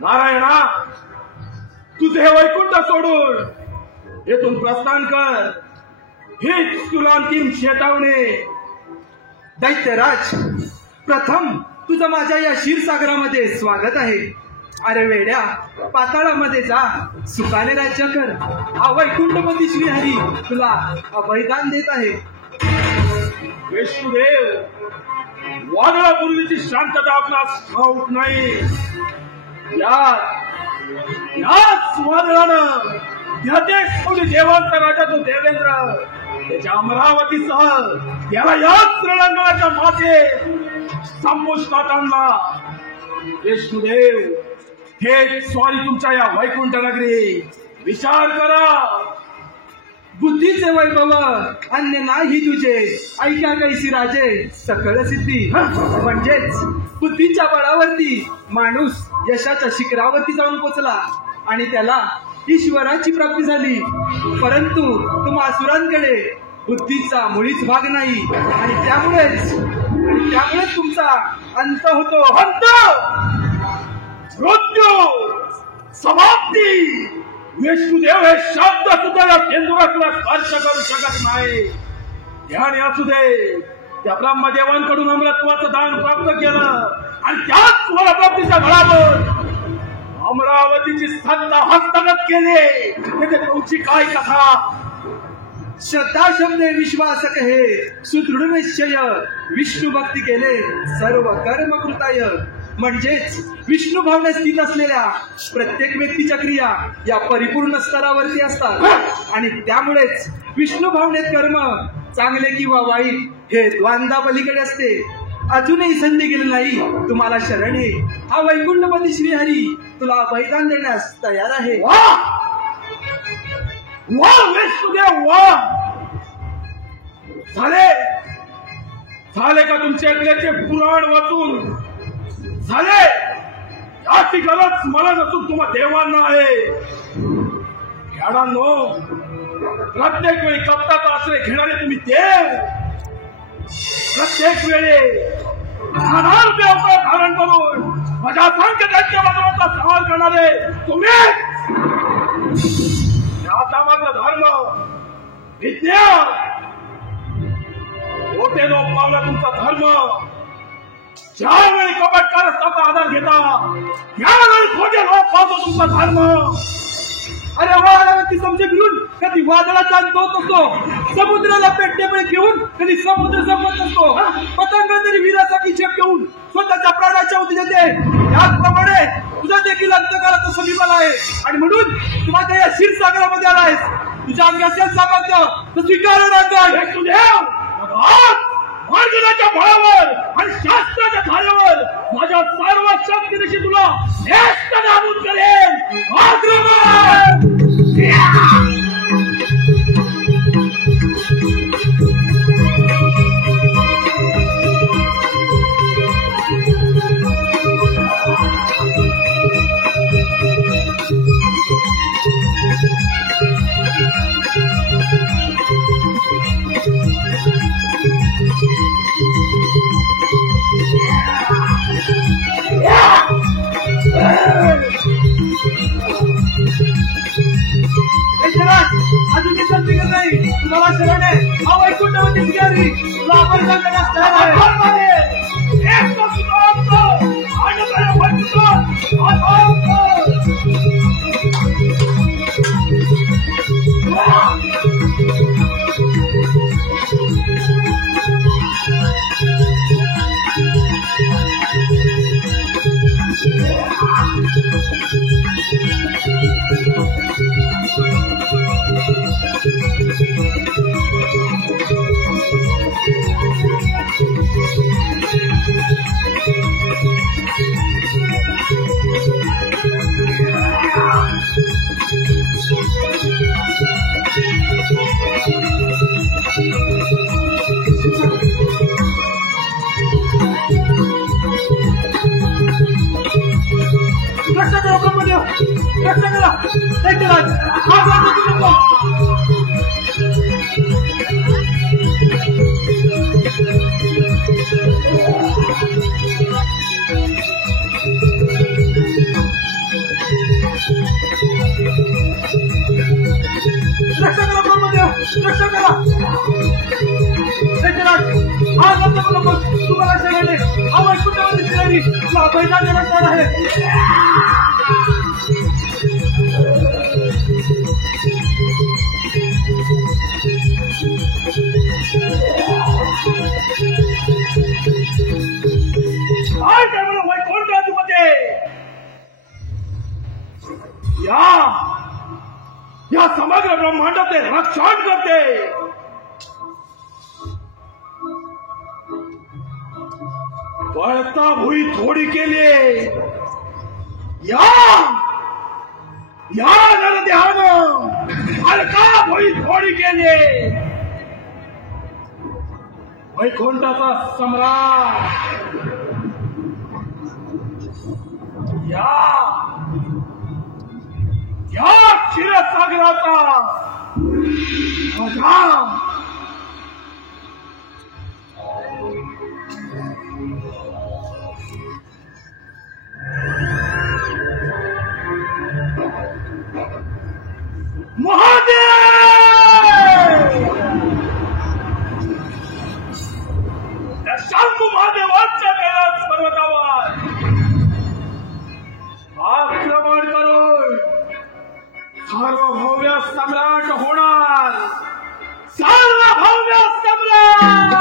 नारायणा, तुझे हे वैकुंठ सोडून येथून प्रस्थान कर. हीच तुला अंतिम चेतावणी. दैत्यराज, प्रथम तुझं माझ्या या क्षीरसागरामध्ये स्वागत आहे. अरे वेड्या, पाताळामध्ये जा, सुखाने राज्य कर. हा वैकुंठपती श्रीहरी तुला अभयदान देत आहे. विष्णुदेव, वादळापूर्वीची शांतता आपणास ठाऊक नाही. याच वादळानं देवांचा राजा तो देवेंद्र त्याच्या अमरावतीसह याला याच रणांगणाच्या माते संपुष्टात आणला. विष्णुदेव, थेट स्वारी तुमच्या या वैकुंठ नगरी. विचार करा. बुद्धीचे वैभव अन्य नाही तुझे, ऐका कैसी राजे सकळ सिद्धी. म्हणजेच बुद्धीच्या बळावरती माणूस यशाच्या शिखरावरती जाऊन पोचला आणि त्याला ईश्वराची प्राप्ती झाली. परंतु तुम्हा असुरांकडे बुद्धीचा मुळीच भाग नाही आणि त्यामुळेच तुमचा अंत होतो. अंत, मृत्यू, समाप्ती. विष्णुदेव हे शब्द सुद्धा या केंद्राला स्पर्श करू शकत नाही. ध्यान असू दे, त्या ब्रह्मदेवांकडून अमरत्वाचं दान प्राप्त केलं आणि त्याच वरप्राप्तीच्या बळावर अमरावतीची सत्ता हस्तगत केली. तुमची काय कथा? श्रद्धा शब्दे विश्वास कहे, सुदृढ निश्चय, विष्णू भक्ती केले सर्व कर्म कृताय. म्हणजेच विष्णू भावनेत स्थित असलेल्या प्रत्येक व्यक्तीच्या क्रिया या परिपूर्ण स्तरावरती असतात आणि त्यामुळेच विष्णू भावनेत कर्म चांगले किंवा वाईट हे द्वंद्वा पलीकडे असते. अजूनही संधी गेली नाही, तुम्हाला शरण आहे. हा वैकुंठपती श्रीहरी तुला बलिदान देण्यास तयार आहे. विष्णुदेव, वा. झाले का तुमच्या ऐकल्याचे पुराण वाचून? झाले. याची गरज मला नसून तुम्हा देवांना आहे. खेळांनो, प्रत्येक वेळी कप्ताचा आश्रय घेणारे तुम्ही देव, प्रत्येक वेळी नानारूपी अवतार धारण करून माझ्या असंख्य दैत्यवादाचा संहार करणारे तुम्ही. आता मात्र धर्म, विद्या, मोठे लोक पावला तुमचा धर्म. ज्यावेळी कपट कारस्थाचा आधार घेता त्यावेळी खोटे लोक पावतो तुमचा धर्म. अरे वादळावरती समजे घेऊन कधी वादळाचा अंत होत असतो, समुद्राला पेटण्यामुळे घेऊन कधी समुद्र संपत असतो. पतंग तरी वीरासाठी जग घेऊन स्वतःच्या प्राणाच्या उती देते. याचप्रमाणे तुझा देखील अंतकाळाचा समीपन आहे आणि म्हणून तू माझ्या या क्षीरसागरामध्ये आला आहेस. तुझ्या अंगी असेल सामर्थ्य तर स्वीकार मार्गाच्या बळावर आणि शास्त्राच्या धाऱ्यावर माझ्या सर्व शक्तीनिशी तुला श्रेष्ठ नाबूद करेन. अजून मी संधी करत नाही. तुम्हाला शरण आहे. हा वैकुंठपती श्रीहरी तुला अभयदान देण्यास तयार आहे. तुम्हाला तरी लाभायचा निमंत्रण आहे. वैकुंठामध्ये या समग्र ब्रह्मांडाचे रक्षण करते. वळता भुई थोडी केली या नरदेहानं हलका भुई थोडी केली. वैकुंठाचा सम्राट या क्षीरसागराचा राजा महादेव त्या शंभू महादेवाच्या कैलास पर्वतावर आक्रमण करून सार्वभौम्य सम्राट होणार. सार्वभौम्य सम्राट.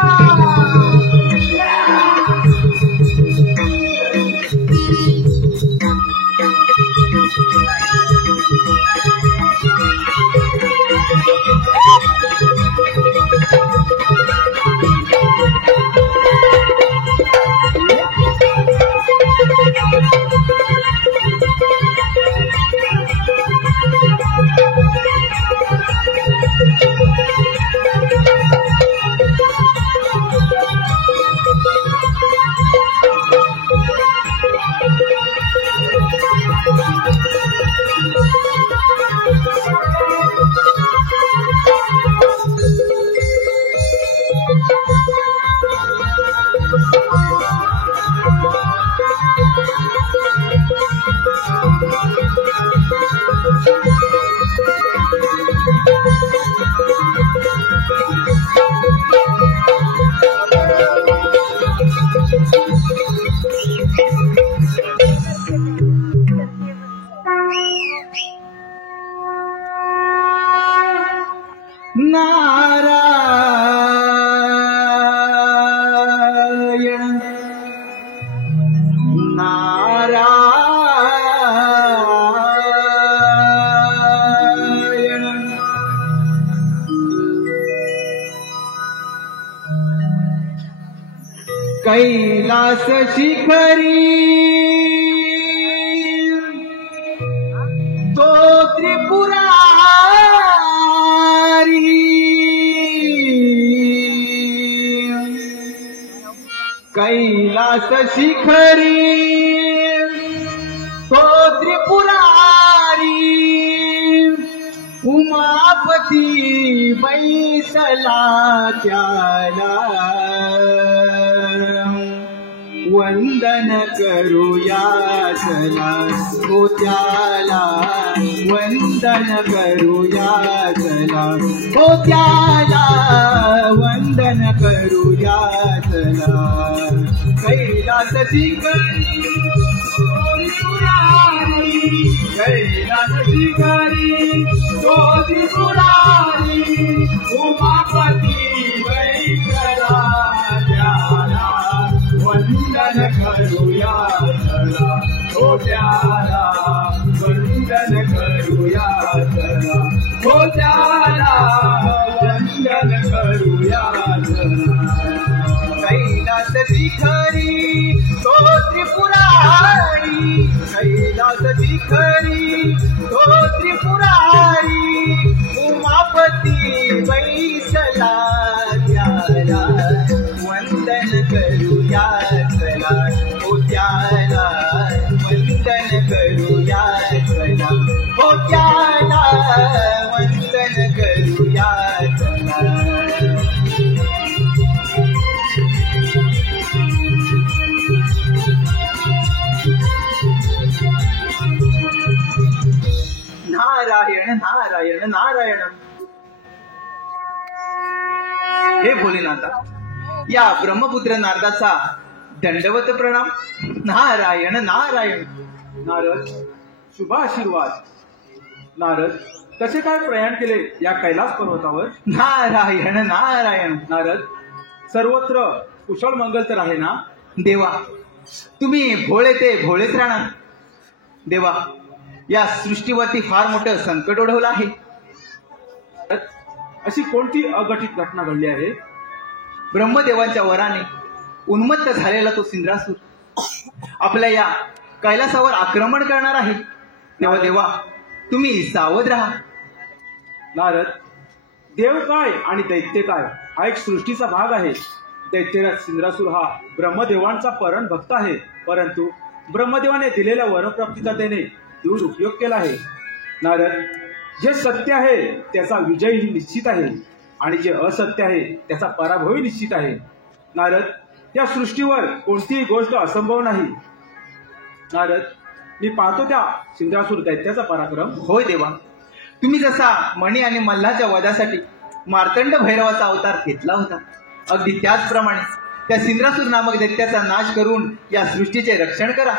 कैलास शिखरी तो त्रिपुरारी. कैलास शिखरी तो त्रिपुरारी. उमापती बैसला त्याला वंदन करूया चला. हो त्याला वंदन करूया चला. हो त्याला वंदन करूया चला. कैलास शिखरी कैलास शिखरी तो त्रिपुरारी. उमापती बैसला त्याला वंदन करूया चला. हो त्याला वंदन करूया चला. हो त्याला वंदन करूया चला. कैलास शिखरी तो त्रिपुरारी. कैलास शिखरी तो त्रिपुरारी. उमापती बैसला त्याला वंदन करूया चला. हो त्याला वंदन करूया चला. हो त्याला वंदन करूया चला. नारायण नारायण नारायण. हे भोलेनाथा, या ब्रह्मपुत्र नारदाचा दंडवत प्रणाम. नारायण नारायण. नारद, शुभ आशीर्वाद. नारद, कसे काय प्रयाण केले या कैलास पर्वतावर? नारायण नारायण. नारद, सर्वत्र कुशल मंगल तर आहे ना? देवा, तुम्ही भोळे ते भोळेच राहणार. देवा, या सृष्टीवरती फार मोठं संकट ओढवलं आहे. अशी कोणती अघटित घटना घडली आहे? ब्रह्मदेवांच्या वराने उन्मत्त झालेला तो सिंद्रासूर आपल्या या कैलासावर आक्रमण करणार आहे. तेव्हा देवा, तुम्ही सावध राहा. नारद, देव काय आणि दैत्य काय हा एक सृष्टीचा भाग आहे. दैत्यराज सिंद्रासूर हा ब्रह्मदेवांचा परम भक्त आहे, परंतु ब्रह्मदेवाने दिलेल्या वरप्राप्तीचा त्याने दुरुपयोग केला आहे. नारद, जे सत्य आहे त्याचा विजयही निश्चित आहे आणि जे असत्य आहे त्याचा पराभवही निश्चित आहे. नारद, या सृष्टीवर कोणतीही गोष्ट असंभव नाही. नारद, मी पाहतो त्या सिंद्रासूर दैत्याचा पराक्रम. होय देवा, तुम्ही जसा मणी आणि मल्हाच्या वधासाठी मार्तंड भैरवाचा अवतार घेतला होता, अगदी त्याचप्रमाणे त्या सिंद्रासूर नामक दैत्याचा नाश करून या सृष्टीचे रक्षण करा.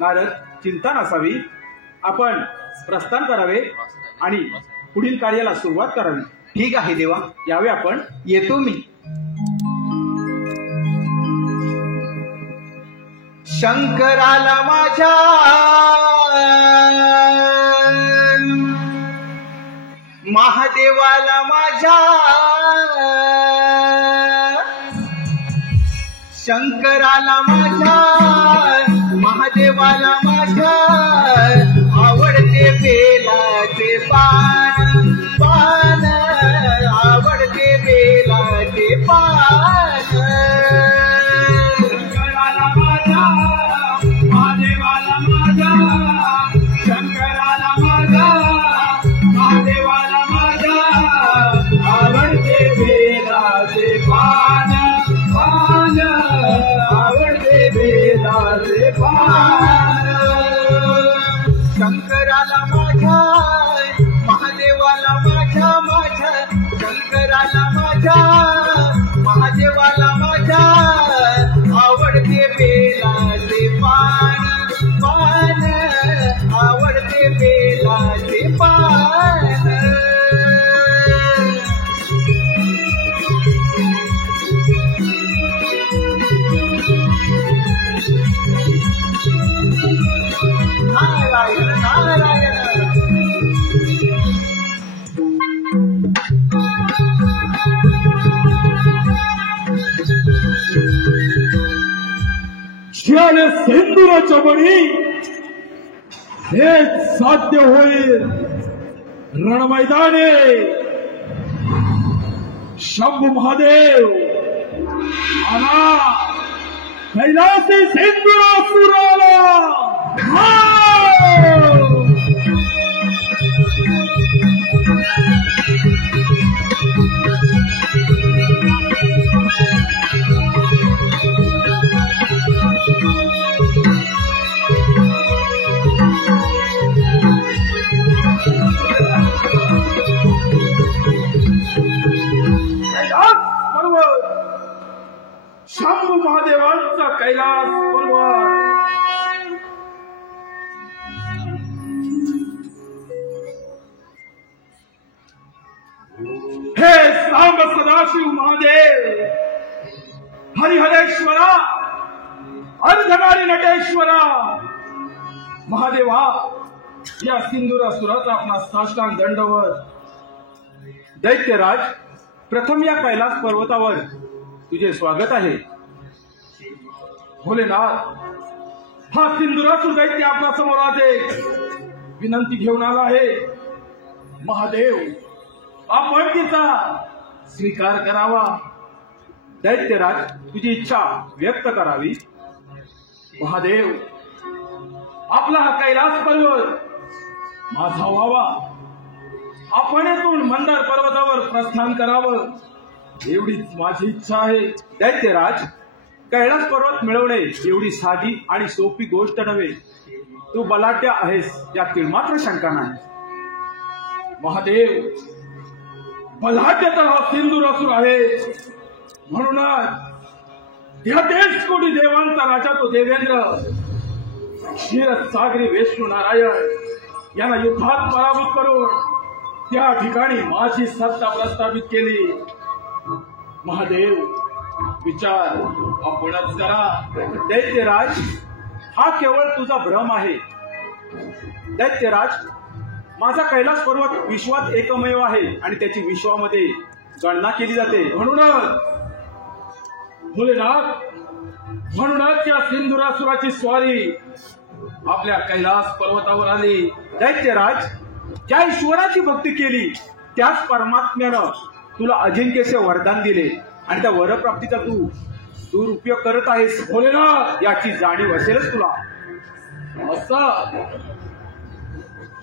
नारद, चिंता नसावी. आपण प्रस्थान करावे आणि पुढील कार्याला सुरुवात करावी. ठीक आहे देवा, यावे आपण. येतो मी. शंकराला माझ्या महादेवाला माझ्या शंकराला माझ्या महादेवाला माझ्या आवडते बेलाचे पान पान आवडते बेलाचे पान शंकराला माझा महादेवाला माझा शंकराला माझा महादेवाला माझा आवडते बेलाचे पान पान आवडते बेलाचे पान शंकराला माझ्या महादेवाला माझ्या माझ्या शंकराला माझ्या महादेवाला माझ्या आवडते बेलाचे पान पान आवडते बेलाचे पान नारायण नारायण. ज्याने सिंदुराच्या मणी हे साध्य होईल रणमैदाने शंभू महादेव आला कैलासी सिंदुरासुराला शंभू महादेवांचा कैलास पर्वत हे सांब सदाशिव महादेव हरिहरेश्वरा अर्धनारी नटेश्वरा महादेवा या सिंदुरासुराचा आपला साष्टांग दंडवत. दैत्यराज, प्रथम या कैलास पर्वतावर तुझे स्वागत आहे. भोलेनाथ, हा सिंदुरासूर दैत्य आपल्या समोर आज एक विनंती घेऊन आला आहे. महादेव, आपण तिचा स्वीकार करावा. दैत्यराज, तुझी इच्छा व्यक्त करावी. महादेव, आपला हा कैलास पर्वत माझा व्हावा. आपण येथून मंदार पर्वतावर प्रस्थान करावं एवढीच माझी इच्छा आहे. दैत्यराज, कैलास पर्वत मिळवणे एवढी साधी आणि सोपी गोष्ट नव्हे. तू बलाढ्य आहेस यात मात्र शंका नाही. महादेव, बलाढ्य तर हा सिंदुरासूर आहे, म्हणूनच त्या 1.5 कोटी देवांचा राजा तो देवेंद्र क्षीरसागरी विष्णू नारायण यांना युद्धात पराभूत करून त्या ठिकाणी माझी सत्ता प्रस्थापित केली. महादेव, विचार आपणच करा. दैत्यराज, हा केवळ तुझा भ्रम आहे. दैत्यराज, माझा कैलास पर्वत विश्वात एकमेव आहे आणि त्याची विश्वामध्ये गणना केली जाते. म्हणूनच या सिंधुरासुराची स्वारी आपल्या कैलास पर्वतावर आली. दैत्यराज, ज्या ईश्वराची भक्ती केली त्याच परमात्म्यानं तुला अजिंक्यचे वरदान दिले आणि त्या वरप्राप्तीचा तू दुरुपयोग करत आहेस. भोलेनाथ, याची जाणीव असेलच तुला.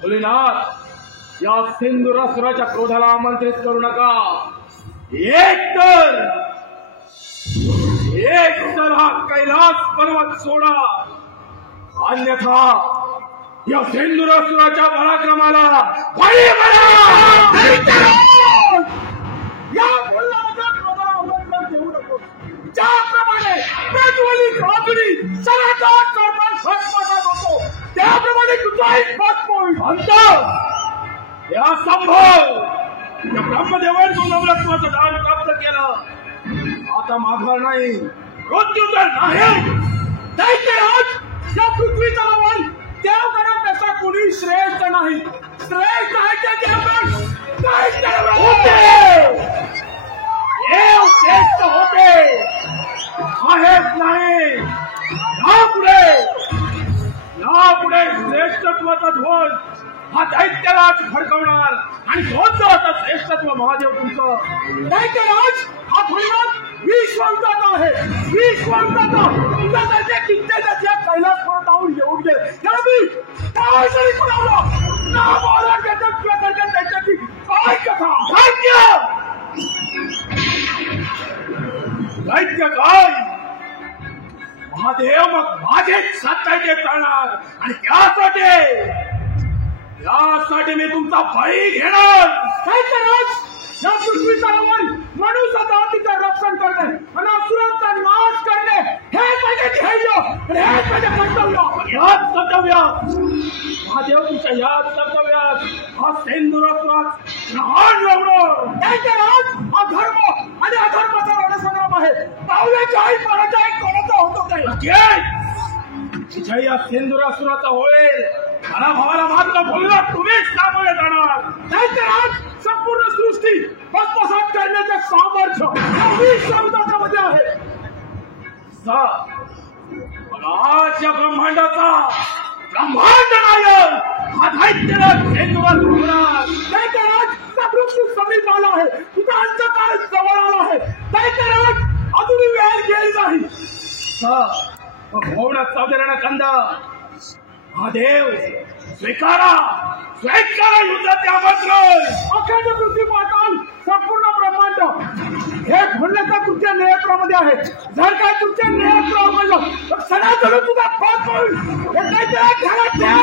भोलेनाथ, या सिंधुरासुराच्या क्रोधाला आमंत्रित करू नका. एक तर हा कैलास पर्वत सोडा, अन्यथा या सिंधुरासुराच्या पराक्रमाला बळी पडा. या बोलण्याच्या क्रोधाला आमंत्रण देऊ नको. ज्याप्रमाणे प्रज्वलित अग्नी सनातन कर्मण भस्मसात होतो, त्याप्रमाणे तुझाही भस्म होईल. या संभव, या ब्रह्मदेवाने तू नवरत्नाचं दान प्राप्त केलं. आता माघार नाही, मृत्यू तर नाही. दैत्यराज, या पृथ्वीचा रवण देवगणापेक्षा कुणी श्रेष्ठ नाही. श्रेष्ठ आहे ते देवगण. देव श्रेष्ठ होते आहेच नाही. यापुढे श्रेष्ठत्वाचा ध्वज हा दैत्यराज फडकवणार आणि कोणतं आता श्रेष्ठत्व महादेव तुमचं. दैत्यराज, हा फळीवाद विश्वासाचा आहे. विश्वासाचा तुझ्यासारख्या कित्येकाच्या कैलास पर्वतावर येऊन गेले. त्याला मी काय तरी पुरवलं ना. महाराजांच्या तुझ्यासारख्या त्याच्याची काय कथा. दैत्य काय महादेव, मग माझेच सत्ता ते चालणार आणि त्यासाठी मी तुमचा बळी घेणार. दैत्यराज, या पृथ्वीचा रवण मनुष्य जातीचं रक्षण करणे आणि असुरांचा नाश करणे हे माझे ध्येय आणि हेच माझे कर्तव्य. याच कर्तव्यात महादेव, तुमच्या याच कर्तव्यात हा सिंधुरासुरात लहान लावणं. दैत्यराज, हा धर्म आणि अधर्माचा रणसंग्राम आहे. पावल्याच्या आई पराजय कोणाचा होतो काही. तुझ्या या सिंधुरासुराचा होईल. मला भावाला मात्र बोलला तुम्हीच सामोरे जाणार. दैत्यराज, संपूर्ण सृष्टी भस्मसात करण्याचे सामर्थ्य विश्वासामध्ये आहे. आज या ब्रह्मांडाचा ब्रह्मांड नायक हा दैत्यराज सिंधुरास होणार. दैत्यराज, मृत्यू समीप आला आहे. तुझा अंतकाळ जवळ आला आहे. दैत्यराज, अजूनही वेळ गेली नाही. सावधान कंद. महादेव, स्वीकारा युद्धाचे आमंत्रण. अखंड पृथ्वी पाताल, संपूर्ण ब्रह्मांड हे घडण्याचा तुमच्या नियंत्रणामध्ये आहे. जर काय तुमच्या नियंत्रण अवघडलं तर सणासण तुझा पाप होईल. हे दैत्यराज ध्यानात ठेव.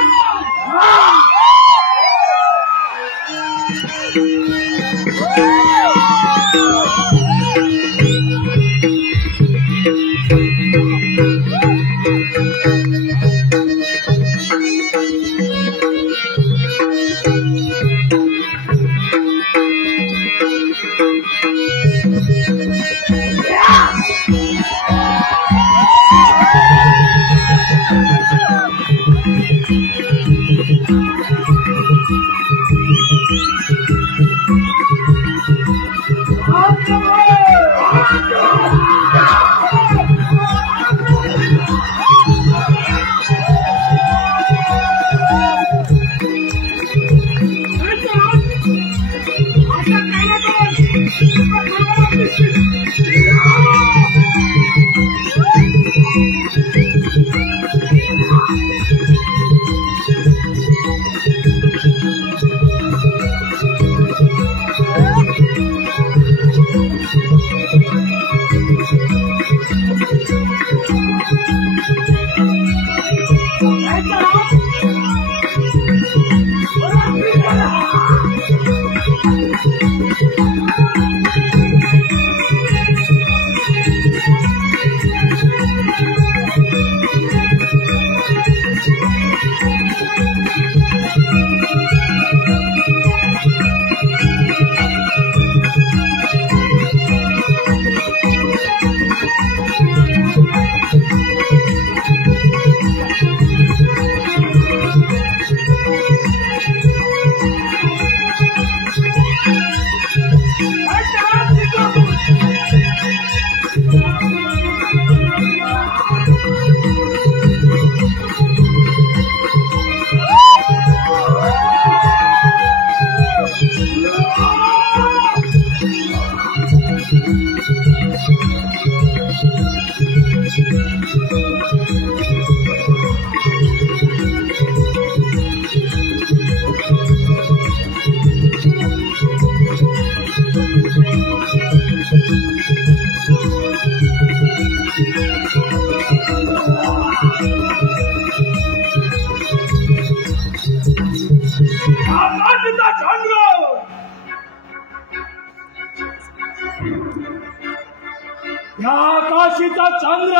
काशीचा चंद्र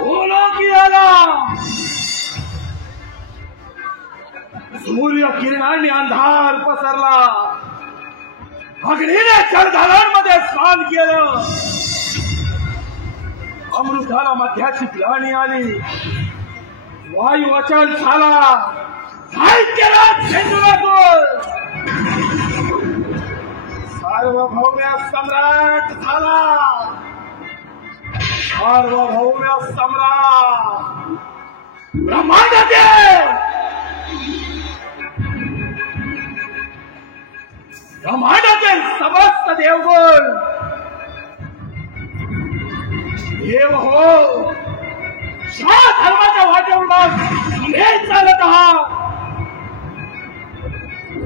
ओळखी आला. सूर्य किरणांनी अंधार पसरला. अग्नीने जलधारांमध्ये स्नान केलं. अमृताला मध्याची ग्लानी आली. वायू अचल झाला. साहित्याला झेंडूलातून सार्वभौम्य सम्राट झाला. सार्वभौम्य सम्राट ब्रह्मांडाचे ब्रह्मांडातील समस्त देवगुण देव हो ज्या धर्माच्या वाटेवर तुम्ही चालत आहात,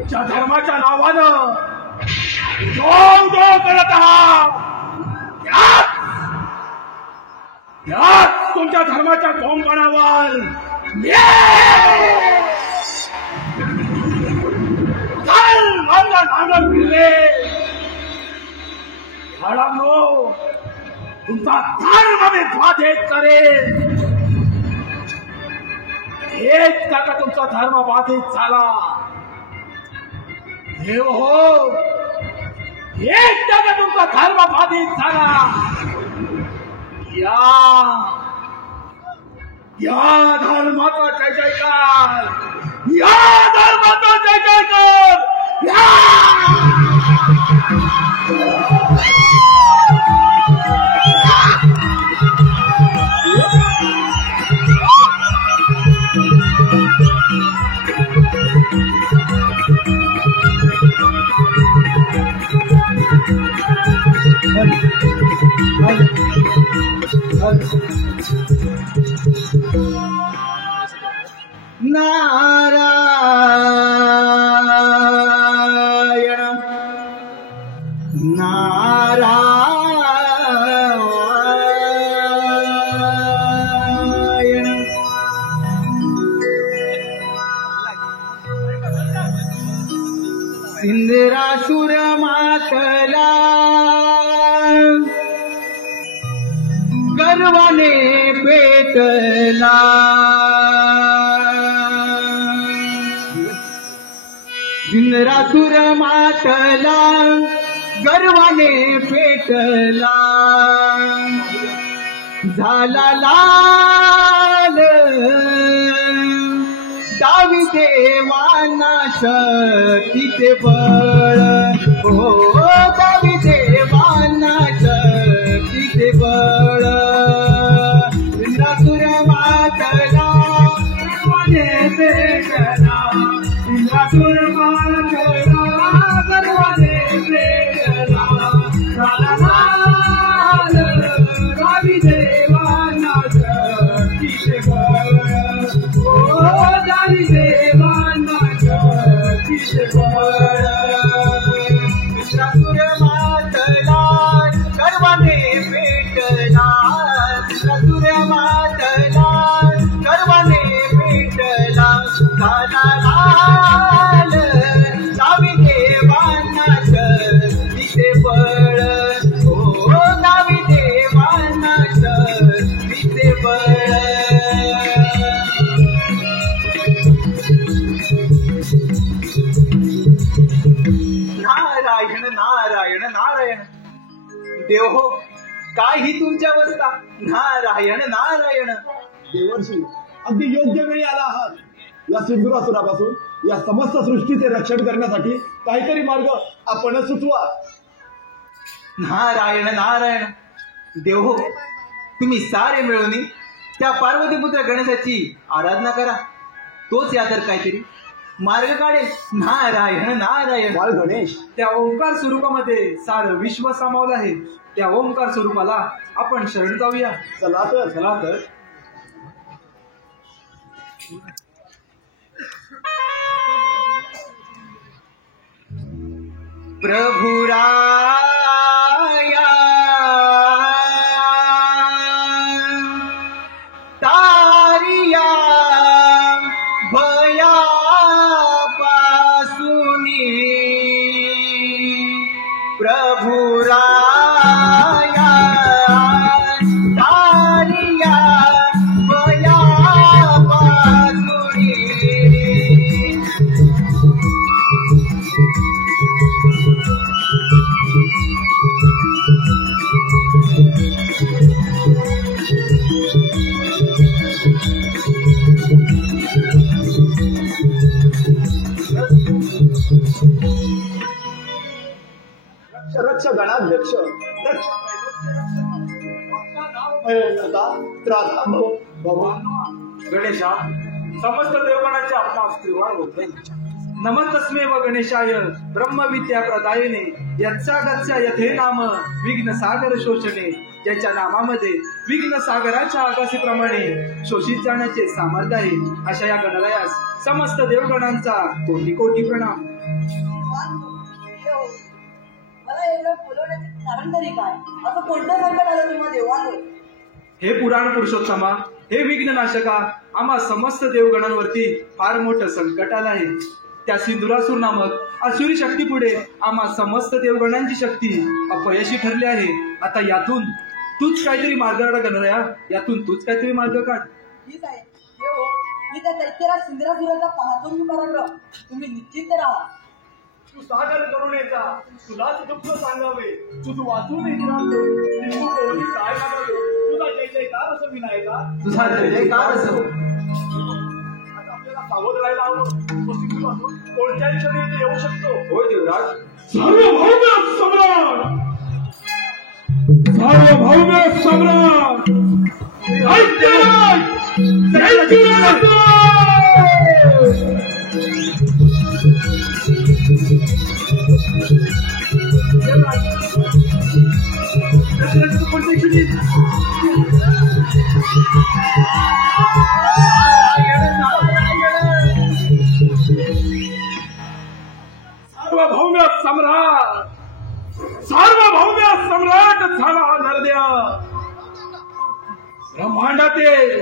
ज्या धर्माच्या नावानं दो करत आहात, त्याच तुमच्या धर्माच्या ढोंगपणावर नांगण फिरले. झाडांनो, तुमचा धर्म मी बाधित करेन. हेच का तुमचा धर्म बाधित झाला. देव हो, हेच का तुमचा धर्म बाधित झाला. या धर्माचा जय जयकार. या धर्माचा जय जयकार. नारायण नारायण इंद्रासुर मातला गर्वाने पेटला. इंद्रासुर मातला गर्वाने पेटला. झाला लाल दावी देवाना शक्तीचे बळ. हो दावी देवाना शक्तीचे बळ. इंद्रासुर मातला गर्वाने पेटला. इंद्रासुर मातला गर्वाने पेटला. झाला लाल दावी देवाना शक्तीचे बळ. हो दावी देवाना शक्तीचे बळ. इंद्रासुर मातला गर्वाने पेटला. इंद्रासुर मातला गर्वाने पेटला. झाला लाल दावी देवाना शक्तीचे बळ. हो दावी देवाना शक्तीचे बळ. नारायण नारायण नारायण. देव हो, काय ही तुमची अवस्था. नारायण नारायण. देवर्षी, अगदी योग्य वेळी आला आहात. या सिंधुरासुरापासून या समस्त सृष्टीचे रक्षण करण्यासाठी काहीतरी मार्ग आपण सुचवा. नारायण नारायण. देव हो, तुम्ही सारे मिळून त्या पार्वतीपुत्र गणेशाची आराधना करा. तोच या तर काहीतरी मार्ग काढेल. नारायण नारायण. बाळ गणेश, त्या ओंकार स्वरूपामध्ये सारं विश्व सामावलं आहे. त्या ओंकार स्वरूपाला आपण शरण जाऊया. चला तर. चला तर. प्रभुराया तारिया भया पासुनी. प्रभुराया रक्ष गणाध्यक्ष गणेशा, समस्त देवगणांच्या आत्मा स्त्रीवार होत नाही. नमस्तस्मे व गणेशाय ब्रह्मविद्या प्रदायने यच्चा गच्चा यथे नाम विघ्न सागर शोषणे. ज्याच्या नामामध्ये विघ्न सागराच्या आकाशीप्रमाणे शोषित जाण्याचे सामर्थ्य आहे, अशा या गणरायास समस्त देवगणांचा कोटी कोटी प्रणाम. मला एवढं बोलवण्याचे कारण तरी काय? असं कोणतं संकट आलं तुम्हा देवांवर? हे पुराण पुरुषोत्तमा, हे विघ्ननाशका, आम्हा समस्त देवगणांवरती फार मोठं संकट आलं आहे. त्या सिंधुरासूर नामक असुरी शक्ती पुढे आम्हा समस्त देवगणांची शक्ती अपयशी ठरली आहे. आता यातून तूच काहीतरी मार्ग काढ गणराया, यातून तूच काहीतरी मार्ग काढ. ठीक आहे देव, मी त्या दैत्यराज सिंधुरासुराचा पाहतो मी पराक्रम. तुम्ही निश्चित राहा. तू सागर करुणेचा तुलाच दुःख सांगावे, तू वाचून काय लागावे. तुझा जय जयकार असं विनायका, तुझा जय जयकार असो. आपल्याला सावध राहायला हवं. कोणत्याही क्षणी येऊ शकतो. होय देवराज. सार्वभौम सम्राट, सार्वभौम सम्राट, सार्वभौम सम्राट, सार्वभौम सम्राट झाला नरदेव. ब्रह्मांडातील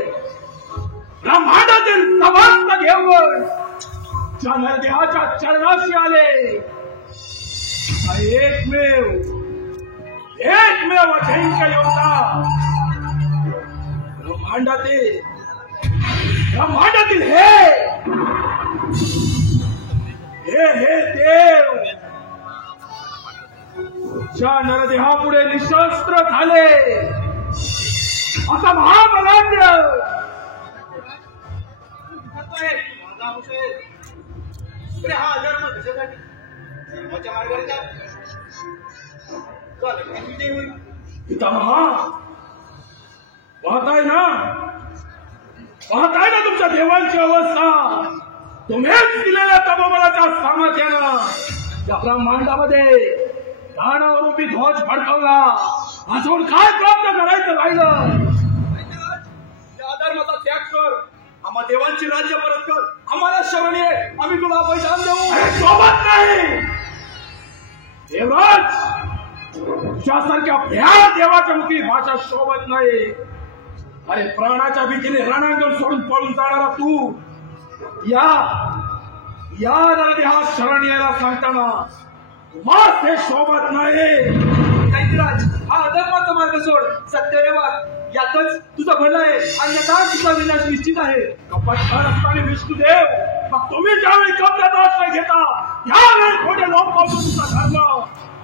समस्त देवगण ज्या नरदेवाच्या चरणाशी आले, एकमेव अजिंक्य योद्धा ब्रह्मांडातील हे देव ज्या नरदेहापुढे निशस्त्र झाले, असा महाबलाढ्य हा अधर्म कशासाठी? धर्माच्या मार्गाने जा. पितामहा, पाहताय ना तुमच्या देवांची अवस्था. तुम्हीच दिलेल्या तपोबलाच्या सामर्थ्यानं या ब्रह्मांडामध्ये दानवरूपी ध्वज फडकवला. अजून काय प्राप्त करायचं राहिलं? अधर्माचा त्याग कर, आम्हा देवांची राज्य परत कर. आम्हाला शरण ये, आम्ही तुला पैशान देऊ. अरे सोबत नाही देवराज, तुझ्यासारख्या भ्या देवाच्या मुखी भाषा शोभत नाही. अरे प्राणाच्या भीतीने रणांगण सोडून पळून जाणारा तू या नरदेहा शरण यायला सांगताना तुम्हाला हे शोभत नाही. दैत्यराज, हा अधर्माचा मार्ग सोड. सत्यव्यवहार यातच तुझं भलं आहे आणि यातच तुझा विनाश निश्चित आहे. कपटकार असताना विष्णुदेव, मग तुम्ही ज्यावेळी कपड्याचा आश्रय घेता त्यावेळी थोडे लोक पासून तुझा धर्म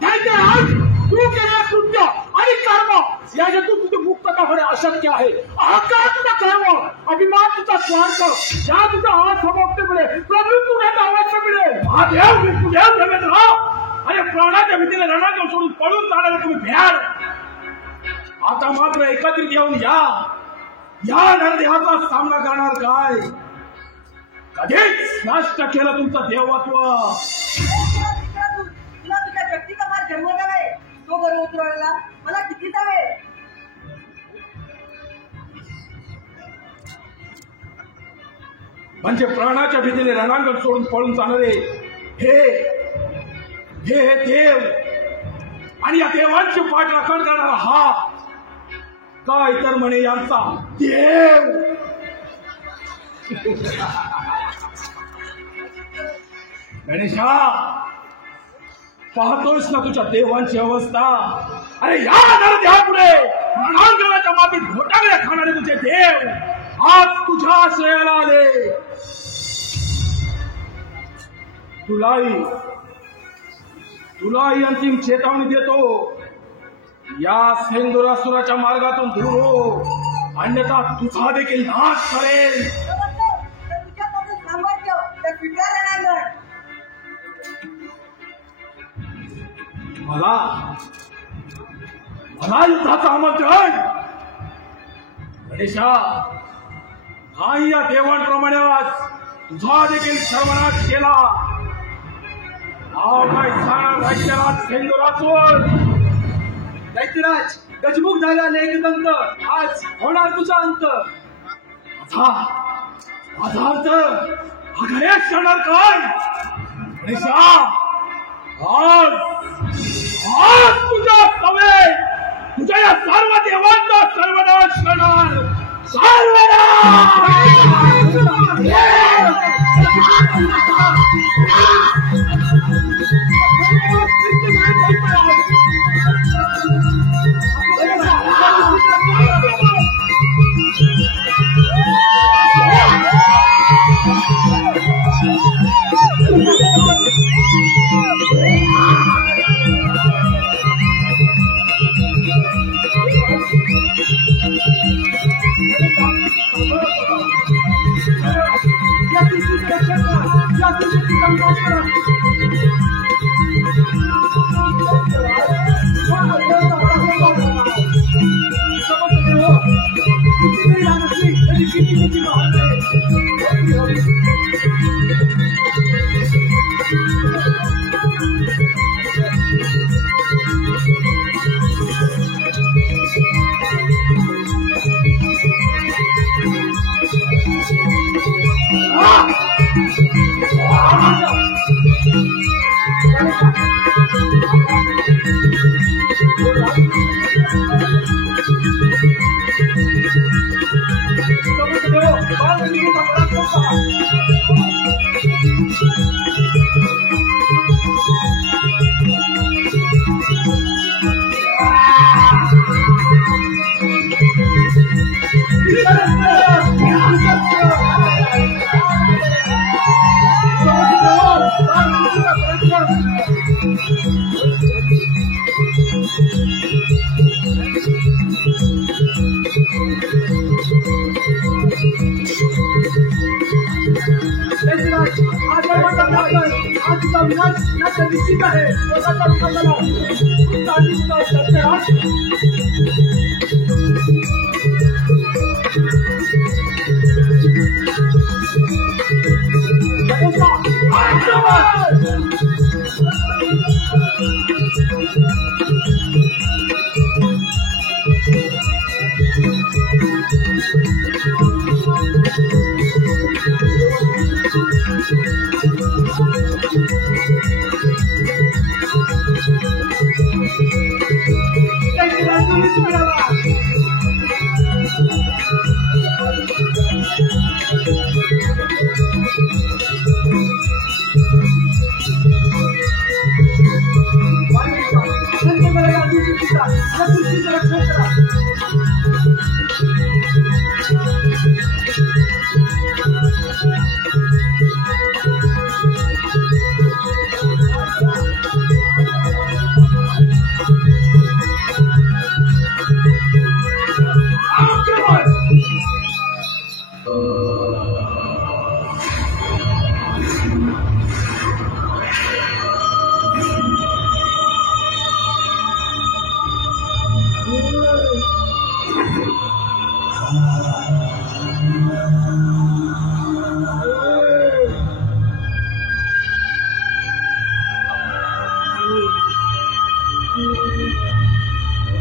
दैत्यराज, तू केलेलं कृत्य आणि कर्म याच्यातून तुझी मुक्तता होणे अशक्य आहे. अहंकार तुझा कर्म, अभिमान तुझा स्वार्थ, या तुझा असमोक्ती मिळेल, प्रभू तुझ्या अवश्य मिळेल. महादेव विष्णुदेव देवेंद्र, अरे प्राणाच्या भीतीने रणांगण सोडून पळून जाणारे तुम्ही भ्याड, आता मात्र एकत्रित येऊन या नरदेहाचा सामना करणार काय? कधीच नष्ट केलं तुमचं देवत्व. तुला तुझ्या शक्तीचा मार जन्मला आहे, तो बरं उतरवायला मला किती जावे. म्हणजे प्राणाच्या भीतीने रणांगण सोडून पळून जाणारे हे देव आणि या देवांची पाठ राखण करणारा हा काय तर म्हणे यांचा देव. गणेशा, पाहतोस ना तुझ्या देवांची अवस्था. अरे या नरदेहापुढे रणांगणाच्या मातीत घोटाळे खाणारे तुझे देव आज तुझ्या आश्रयाला आले. तुलाही अंतिम चेतावणी देतो, या सिंधुरासुराच्या मार्गातून दूर हो, अन्यथा तुझा देखील नाश करेल. तुझ्यापासून सामर्थ्य त्या पित्या रणांगण. मला मला युद्धाचं आमंत्रण गणेशा नाही. या देवांप्रमाणे आज तुझा देखील सर्वनाश केला. नाव काय सांग राज्यात सिंधुरासोड. दैत्यराज गजमुख झाला लेखदंत, आज होणार तुझा अंत. माझा अंत हा गणेश करणार काय? गणेशा आज तुझ्या सवे तुझ्या या सर्व देवांचा सर्वनाश करणार.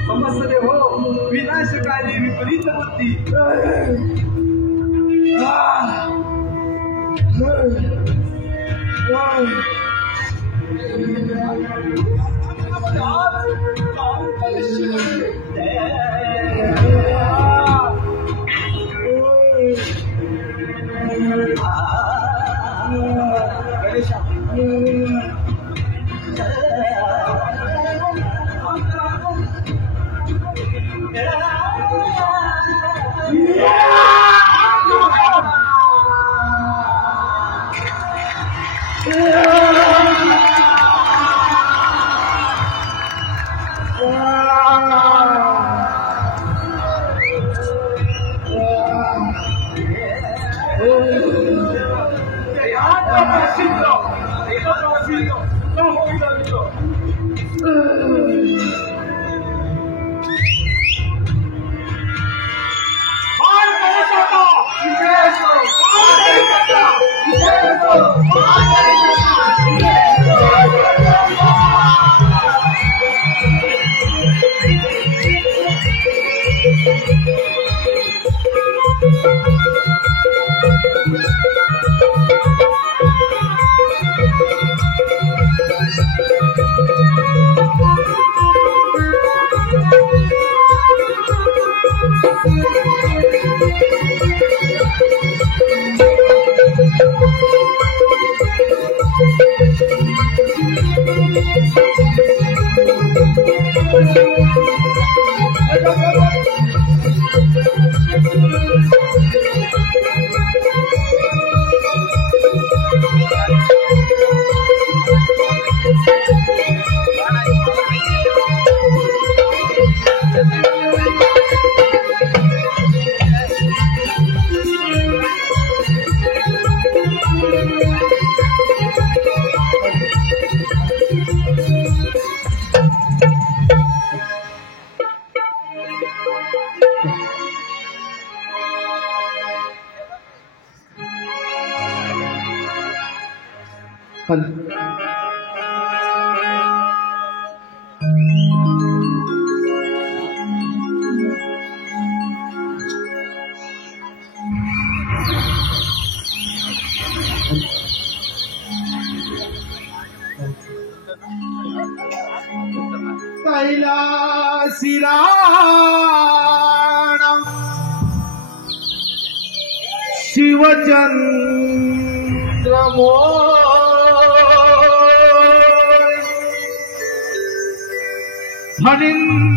समजते हो विनाशकारी विपरीत बुद्धी.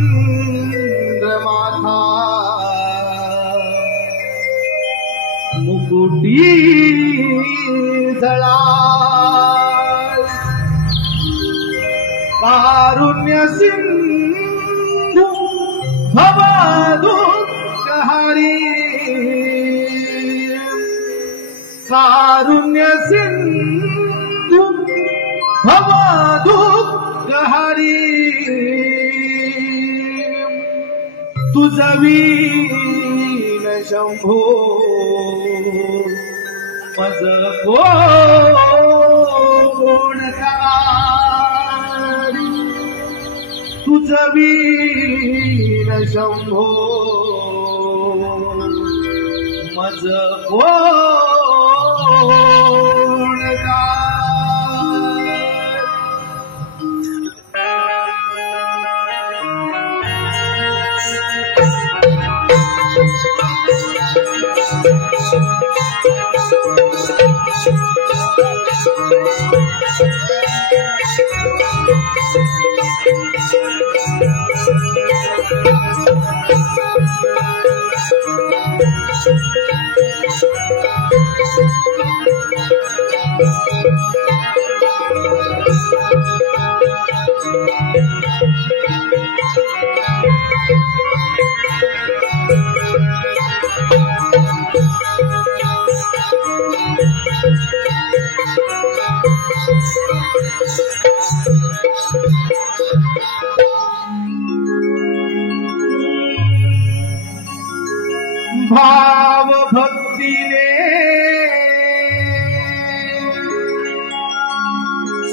फणींद्र माथा मुकुटी जळा कारुण्य सिंधू भवदुःखहारी कारुण्य सिंधू भवदुःखहारी तुझवीन शंभो मज कोण तारी तुझवीन शंभो मज कोण तारी भाव भक्तीने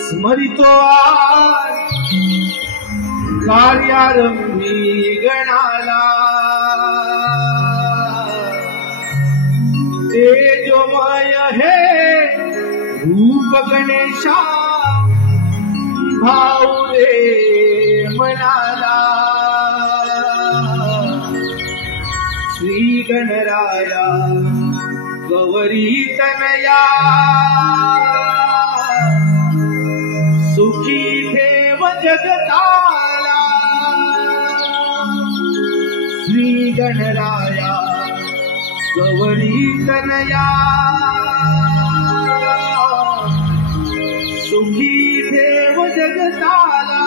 स्मरितो आज कार्यारंभी गणाला तेजोमय हे रूप गणेशा भाऊ रे मनाला श्री गणराया गौरी तनया सुखी ठेव जगताला श्री गणराया गौरी तनया सुखी ठेव जगताला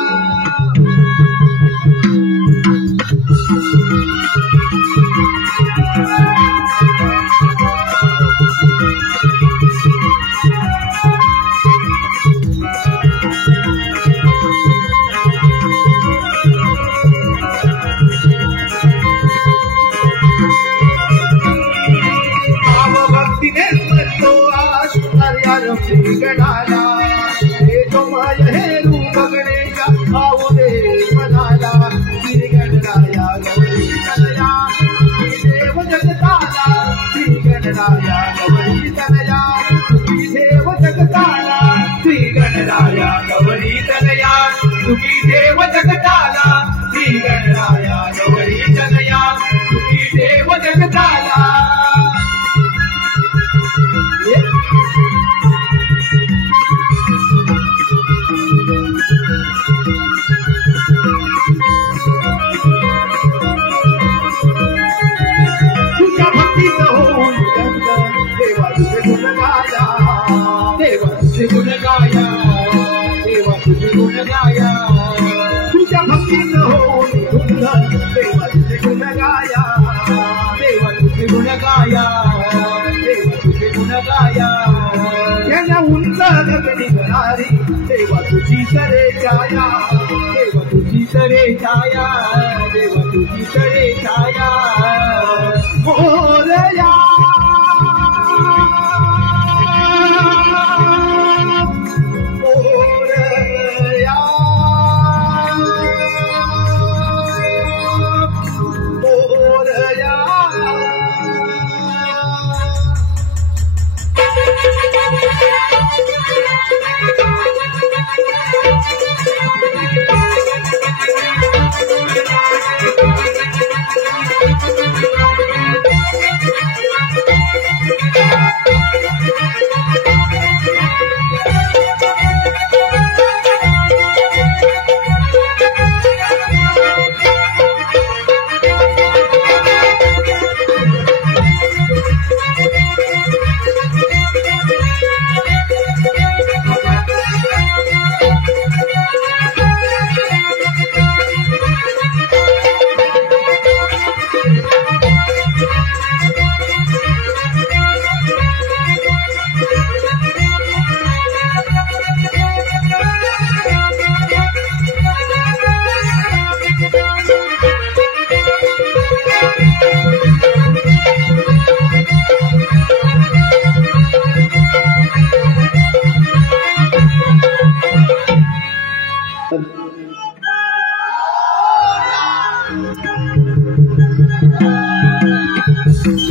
द्वार श्रीगणाला हे तो माय हे रूप गणेशा भाऊ दे मनाला श्रीगणराया गौरी तनया देव जगताला श्रीगणराया गौरी तनया देव जगताला श्रीगणराया गौरी तनया सुखी देव जगताला श्रीगणराया गौरी तनया सुखी देव जगताला तुझ्या भक्तीचं होऊन गंध देवा तुझे गुण गाया देवा तुझे गुण गाया देवा तुझे गुण गाया तुझ्या भक्तीचं होऊन गंध देवा तुझे गुण गाया देवा तुझे गुण गाया देवा तुझे गुण गाया त्यांना उंच गगनी गणारी देवा तुझी सरे छाया देवा तुझी सरे छाया देवा तुझी सरे छाया मोरया मोरया मोरया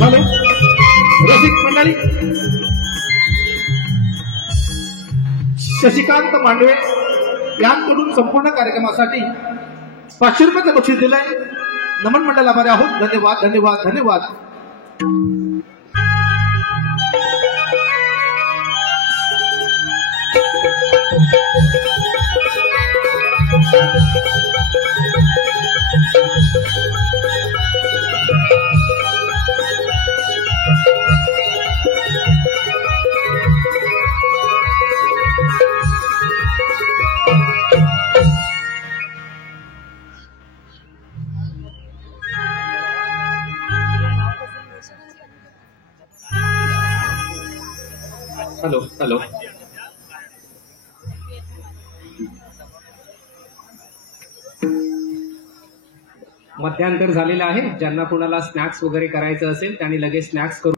हॅलो रसिक मंडळी शशिकांत मांडवे यांकडून संपूर्ण कार्यक्रमासाठी 500 रुपयाचं बक्षीस दिलंय. नमन मंडळ आभारी आहोत. धन्यवाद धन्यवाद धन्यवाद. हॅलो हॅलो मध्यांतर झालेलं आहे. ज्यांना कुणाला स्नॅक्स वगैरे करायचं असेल त्यांनी लगेच स्नॅक्स करू.